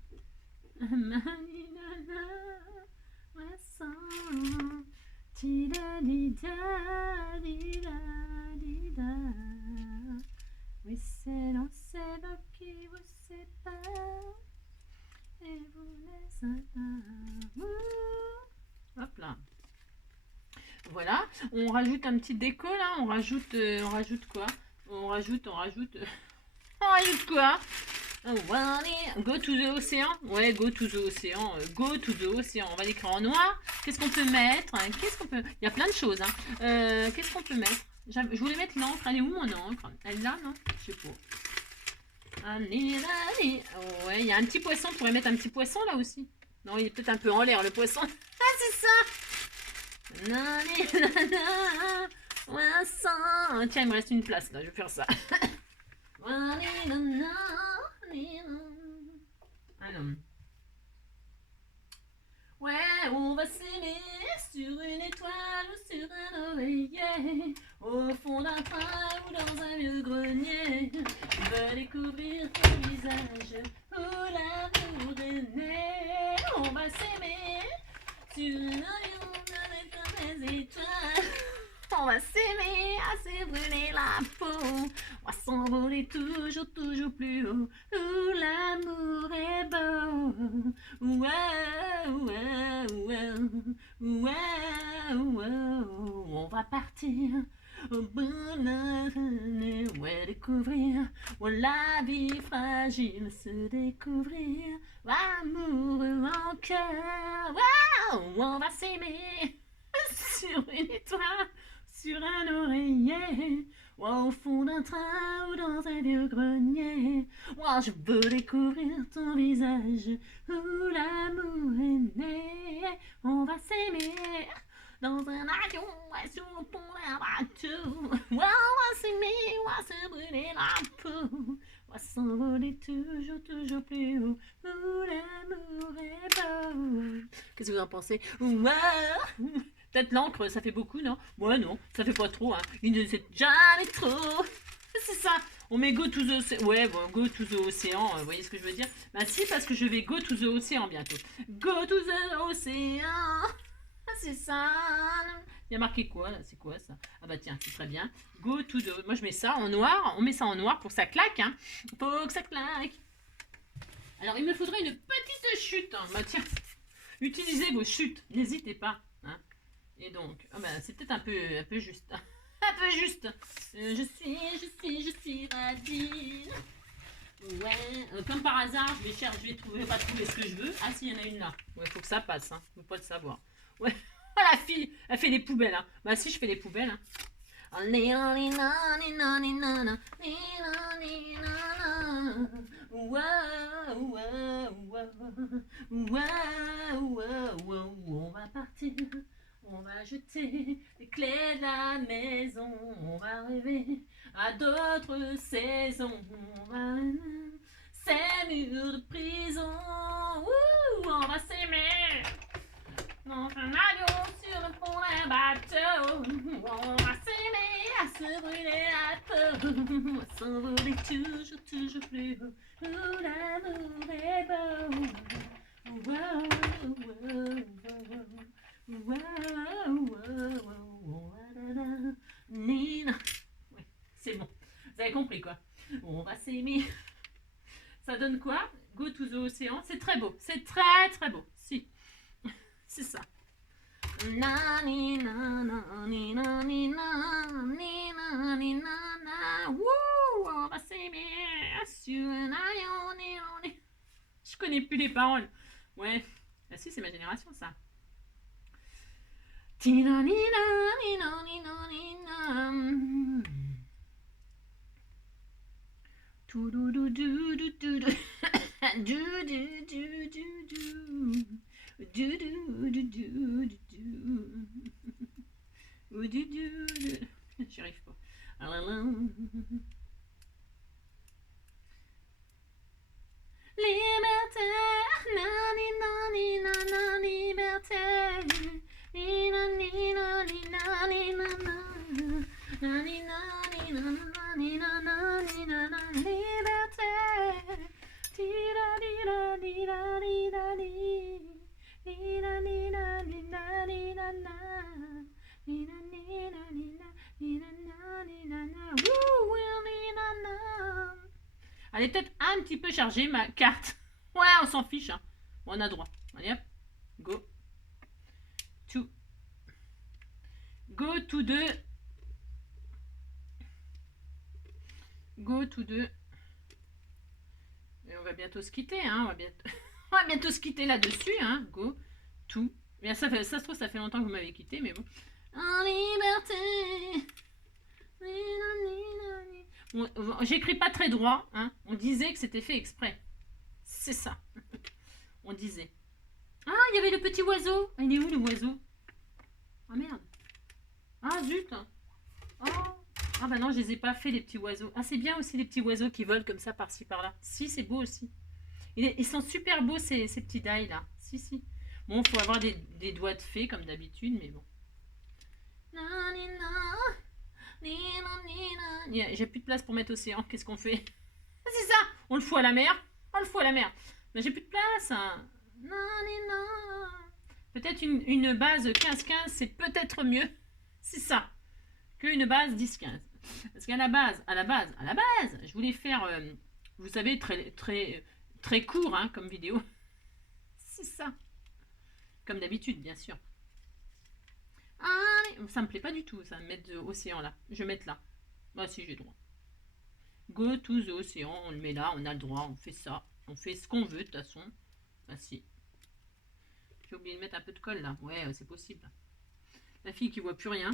Oui, c'est l'océan qui vous sépare et vous laisse hop là. Voilà, on rajoute un petit déco là, on rajoute quoi? On rajoute quoi? Go to the océan. Ouais, go to the océan. Go to the océan. On va l'écrire en noir. Qu'est-ce qu'on peut mettre? Il y a plein de choses. Hein. Qu'est-ce qu'on peut mettre? Je voulais mettre l'encre. Elle est où mon encre? Elle est là, non? Je sais pas. Allez. Ouais, il y a un petit poisson. On pourrait mettre un petit poisson là aussi. Non, il est peut-être un peu en l'air le poisson. Ah, c'est ça. Poisson. Tiens, il me reste une place là. Je vais faire ça. Ah non. Ouais, on va s'aimer sur une étoile ou sur un oreiller, au fond d'un train ou dans un vieux grenier. Tu vas découvrir ton visage où l'amour est né. On va s'aimer sur un avion avec des étoiles. On va s'aimer à se brûler la peau. On va s'envoler toujours, toujours plus haut. Où l'amour est beau. On va partir au bonheur. Ouais, découvrir. La vie fragile, se découvrir. Amoureux en cœur. On va s'aimer sur une étoile. Sur un oreiller, au fond d'un train ou dans un vieux grenier. Je veux découvrir ton visage où l'amour est né. On va s'aimer dans un avion sur le pont d'un bateau. On va s'aimer, on va se brûler la peau. On va s'envoler toujours, toujours plus haut où l'amour est beau. Qu'est-ce que vous en pensez? Peut-être l'encre, ça fait beaucoup, non? Ouais, non, ça fait pas trop, hein. Il ne sait jamais trop. C'est ça. On met go to the océan. Ouais, bon, go to the océan, vous voyez ce que je veux dire? Bah si, parce que je vais go to the océan bientôt. Go to the océan. C'est ça. Il y a marqué quoi, là? C'est quoi, ça? Ah bah tiens, c'est très bien. Go to the... Moi, je mets ça en noir. On met ça en noir pour que ça claque, hein. Faut que ça claque. Alors, il me faudrait une petite chute. Hein. Bah tiens, utilisez vos chutes. N'hésitez pas, hein. Et donc, c'est peut-être un peu juste. Un peu juste. Je suis radine. Ouais, comme par hasard, je vais pas trouver ce que je veux. Ah si, il y en a une là. Ouais, faut que ça passe, hein. Faut pas le savoir. Ouais, oh, la fille, elle fait les poubelles, hein. Bah si, je fais les poubelles, hein. On va partir. On va jeter les clés de la maison. On va rêver à d'autres saisons. On va ces murs de prison. On va s'aimer dans un avion sur le pont d'un bateau. On va s'aimer à se brûler la peau. On va s'envoler toujours, toujours plus haut. Où l'amour est beau. Nina. Ouais, c'est bon. Vous avez compris quoi? On va s'aimer. Ça donne quoi? Go to the océan. C'est très beau. C'est très très beau. Si. C'est ça. On va s'aimer sur un avion. Je connais plus les paroles. Ouais. Ah si, c'est ma génération ça. Tina nina nina nina nina. Tu du du du du du du du du du du du. Du du du du du du. J'y arrive pas. Liberté, nani nani nana, liberté, nina nina nina nina nani nani nani nana nina liberté, tira dira dira dira dira dira dira dira na, nina nina nina nina nina na, woo nina na. Elle est peut-être un petit peu chargée, ma carte. Ouais, on s'en fiche. Hein. Bon, on a droit. Allez, hop. Go. Go to 2. Go to 2. Et on va bientôt se quitter. Hein. On va bientôt se quitter là-dessus. Hein. Go to. Mais ça se trouve, ça fait longtemps que vous m'avez quitté, mais bon. En liberté. Bon, j'écris pas très droit. Hein. On disait que c'était fait exprès. C'est ça. On disait. Ah, il y avait le petit oiseau. Il est où le oiseau? Ah merde. Ah zut. Oh. Ah bah non, je les ai pas fait les petits oiseaux. Ah c'est bien aussi les petits oiseaux qui volent comme ça par-ci par-là. Si, c'est beau aussi. Ils sont super beaux ces petits die là. Si, si. Bon, il faut avoir des doigts de fée comme d'habitude, mais bon. J'ai plus de place pour mettre océan. Qu'est-ce qu'on fait? C'est ça. On le fout à la mer. On le fout à la mer. Mais j'ai plus de place. Hein. Peut-être une base 15-15, c'est peut-être mieux. C'est ça. Qu'une base 10-15. Parce qu'à la base, je voulais faire, vous savez, très court hein, comme vidéo. C'est ça. Comme d'habitude, bien sûr. Ah, ça me plaît pas du tout, ça, de mettre de océan là. Je vais mettre là. Bah si, j'ai droit. Go to the océan, on le met là, on a le droit, on fait ça. On fait ce qu'on veut, de toute façon. Bah si. J'ai oublié de mettre un peu de colle là. Ouais, c'est possible. La fille qui voit plus rien.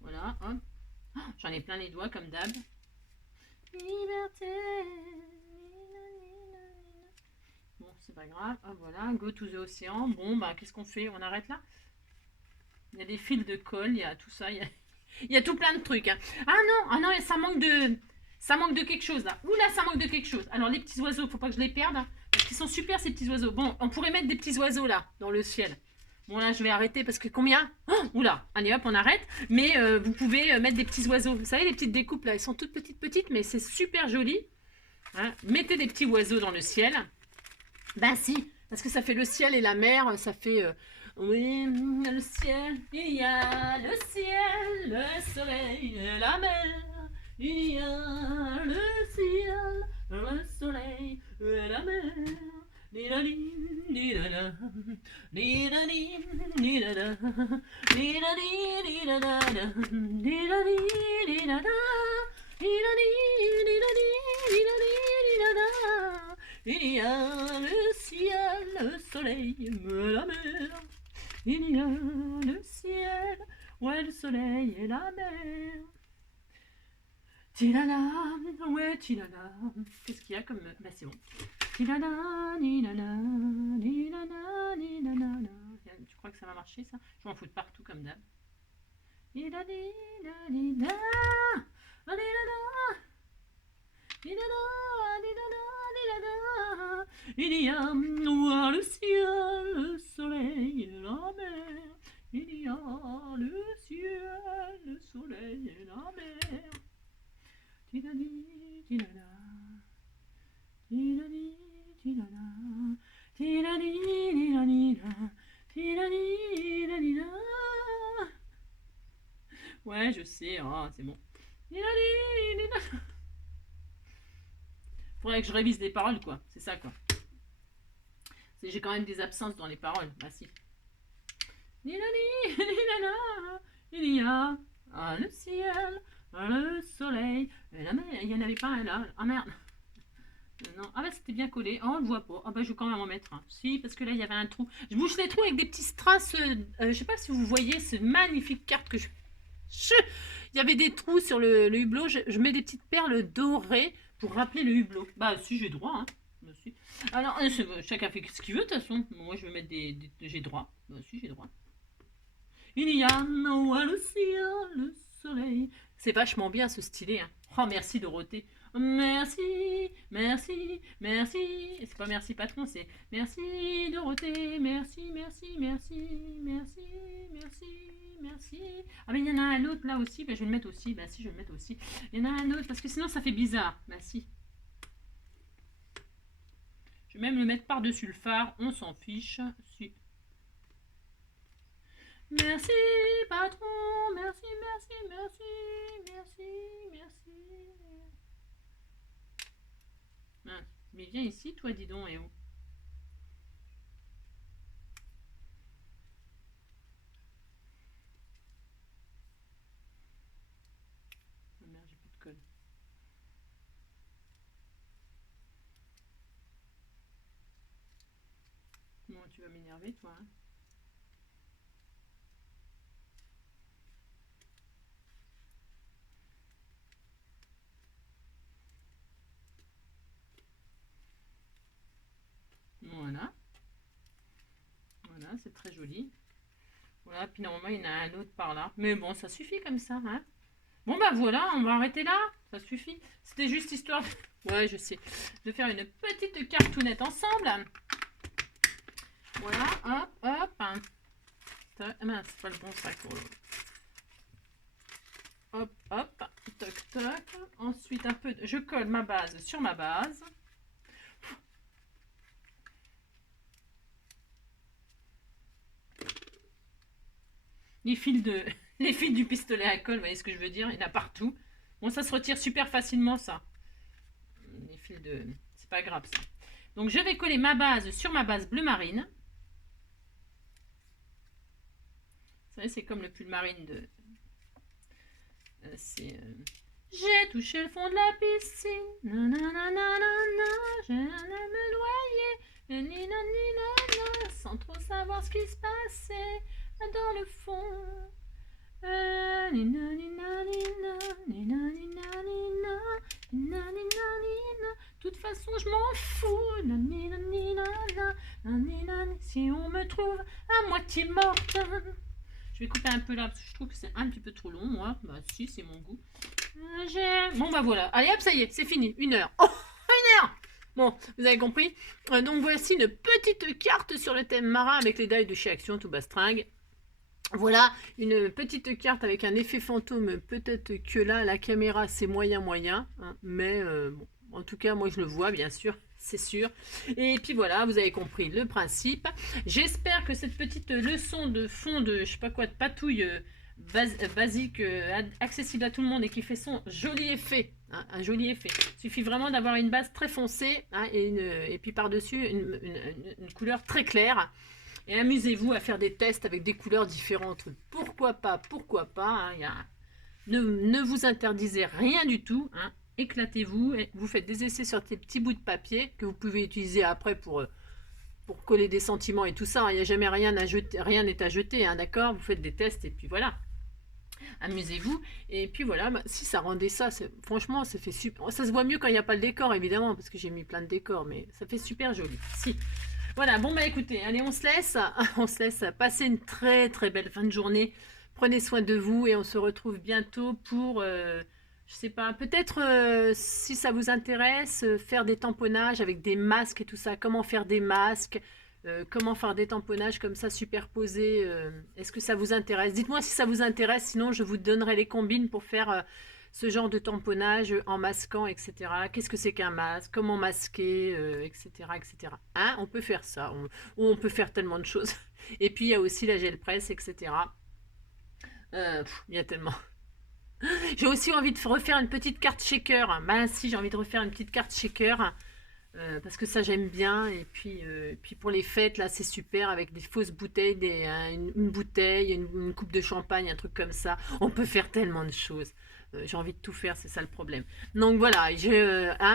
Voilà, hop. Oh, j'en ai plein les doigts comme d'hab. Liberté. Bon, c'est pas grave. Oh, voilà, go to the océan. Bon, bah, qu'est-ce qu'on fait? On arrête là? Il y a des fils de colle, il y a tout ça. Il y a tout plein de trucs. Hein. Ah non, ça manque de quelque chose là. Oula, ça manque de quelque chose. Alors, les petits oiseaux, faut pas que je les perde. Hein, parce qu'ils sont super ces petits oiseaux. Bon, on pourrait mettre des petits oiseaux là, dans le ciel. Bon, là, je vais arrêter parce que combien? Oh, oula, allez hop, on arrête. Mais vous pouvez mettre des petits oiseaux. Vous savez, les petites découpes là, elles sont toutes petites, mais c'est super joli. Hein, mettez des petits oiseaux dans le ciel. Ben si, parce que ça fait le ciel et la mer, ça fait... oui, le ciel, il y a le ciel, le soleil et la mer. Il y a le ciel, le soleil et la mer. Di-da-di, di-da-da, di-da-di, di-da-da, di-da-di, di-da-da, di-da-di, di-da-da, di-da-di, di-da-di, di-da-di, di-da-da. Il y a le ciel, le soleil et la mer. Il y a le ciel, ouais, le soleil et la mer. Tilala, ouais, tilala. Qu'est-ce qu'il y a comme... Bah c'est bon. Tilala, nilala, nilala, nilala. Tu crois que ça va marcher ça? Je m'en fous de partout comme d'hab. Tilala, nilala, nilala. Il y a le ciel, le soleil et la mer. Il y a le ciel, le soleil et la mer. Tiladi, tilala. Tiladi, tilala. Tiladi, tilalila. Tiladi, tilalila. Ouais, je sais, oh, c'est bon. Tiladi, tilala. Faudrait que je révise les paroles, quoi. C'est ça, quoi. J'ai quand même des absences dans les paroles. Bah, si. Il y a le ciel, le soleil, et la mer. Il n'y en avait pas un là. Ah, merde. Non. Ah, bah, c'était bien collé. Oh, on le voit pas. Ah, bah, je vais quand même en mettre un. Si, parce que là, il y avait un trou. Je bouche les trous avec des petits strass. Je sais pas si vous voyez cette magnifique carte que je... Il y avait des trous sur le hublot. Je mets des petites perles dorées pour rappeler le hublot. Bah si, j'ai droit. Hein. Bah, si. Alors, chacun fait ce qu'il veut de toute façon. Moi, je vais mettre des j'ai droit. Bah si, j'ai droit. Il y a Noël au ciel, le soleil. C'est vachement bien ce stylet. Hein. Oh, merci Dorothée. Merci, merci, merci. C'est pas merci patron, c'est merci Dorothée. Merci, merci, merci, merci, merci, merci. Ah mais il y en a un autre là aussi. Ben, je vais le mettre aussi. Ben si, je vais le mettre aussi. Il y en a un autre parce que sinon ça fait bizarre. Ben si. Je vais même le mettre par-dessus le phare. On s'en fiche. Si. Merci patron, merci, merci, merci, merci, merci. Mince. Mais viens ici, toi, dis donc, et où? Oh merde, j'ai plus de colle. Bon, tu vas m'énerver, toi, hein. Voilà. Voilà, c'est très joli. Voilà, puis normalement, il y en a un autre par là. Mais bon, ça suffit comme ça, hein. Bon, bah voilà, on va arrêter là. Ça suffit. C'était juste histoire de... Ouais, je sais. De faire une petite cartoonette ensemble. Voilà, hop, hop. Ah mince, c'est pas le bon sac. Hop, hop, toc, toc. Ensuite, un peu... Je colle ma base sur ma base. Les fils du pistolet à colle, vous voyez ce que je veux dire? Il y en a partout. Bon, ça se retire super facilement, ça. Les fils de... C'est pas grave, ça. Donc, je vais coller ma base sur ma base bleu marine. Vous savez, c'est comme le pull marine de... J'ai touché le fond de la piscine. J'ai me noyer. Sans trop savoir ce qui se passait dans le fond. De toute façon, je m'en fous. Si on me trouve à moitié morte. Je vais couper un peu là parce que je trouve que c'est un petit peu trop long, moi. Bah, si, c'est mon goût. Bon, bah voilà. Allez, hop, ça y est, c'est fini. 1 heure. Oh, 1 heure! Bon, vous avez compris. Donc, voici une petite carte sur le thème marin avec les dailles de chez Action tout Bastringue. Voilà, une petite carte avec un effet fantôme. Peut-être que là, la caméra, c'est moyen, hein, mais bon, en tout cas, moi, je le vois, bien sûr. C'est sûr. Et puis voilà, vous avez compris le principe. J'espère que cette petite leçon de fond de, je sais pas quoi, de patouille basique, accessible à tout le monde et qui fait son joli effet. Hein, un joli effet. Il suffit vraiment d'avoir une base très foncée hein, et puis par-dessus une couleur très claire. Et amusez-vous à faire des tests avec des couleurs différentes. Pourquoi pas, hein, ne vous interdisez rien du tout. Hein. Éclatez-vous, vous faites des essais sur des petits bouts de papier que vous pouvez utiliser après pour coller des sentiments et tout ça. Il n'y a jamais rien à jeter, rien n'est à jeter, hein, d'accord? Vous faites des tests et puis voilà. Amusez-vous. Et puis voilà, bah, si ça rendait ça, franchement, ça fait super. Ça se voit mieux quand il n'y a pas le décor, évidemment, parce que j'ai mis plein de décors, mais ça fait super joli. Si. Voilà, bon bah écoutez, allez, on se laisse passer une très très belle fin de journée. Prenez soin de vous et on se retrouve bientôt pour, je sais pas, peut-être si ça vous intéresse, faire des tamponnages avec des masques et tout ça. Comment faire des masques, comment faire des tamponnages comme ça superposés. Est-ce que ça vous intéresse? Dites-moi si ça vous intéresse, sinon je vous donnerai les combines pour faire... ce genre de tamponnage en masquant, etc. Qu'est-ce que c'est qu'un masque? Comment masquer, etc. etc. Hein, on peut faire ça. On peut faire tellement de choses. Et puis, il y a aussi la gel presse, etc. Il y a tellement... J'ai aussi envie de refaire une petite carte shaker. Ben si, j'ai envie de refaire une petite carte shaker. Parce que ça, j'aime bien. Et puis pour les fêtes, là, c'est super. Avec des fausses bouteilles, une bouteille, une coupe de champagne, un truc comme ça. On peut faire tellement de choses. J'ai envie de tout faire, c'est ça le problème. Donc voilà,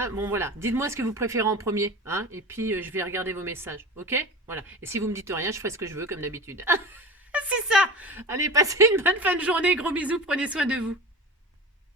bon voilà, dites-moi ce que vous préférez en premier, hein, et puis je vais regarder vos messages, ok? Voilà, et si vous me dites rien, je ferai ce que je veux comme d'habitude. C'est ça. Allez, passez une bonne fin de journée, gros bisous, prenez soin de vous.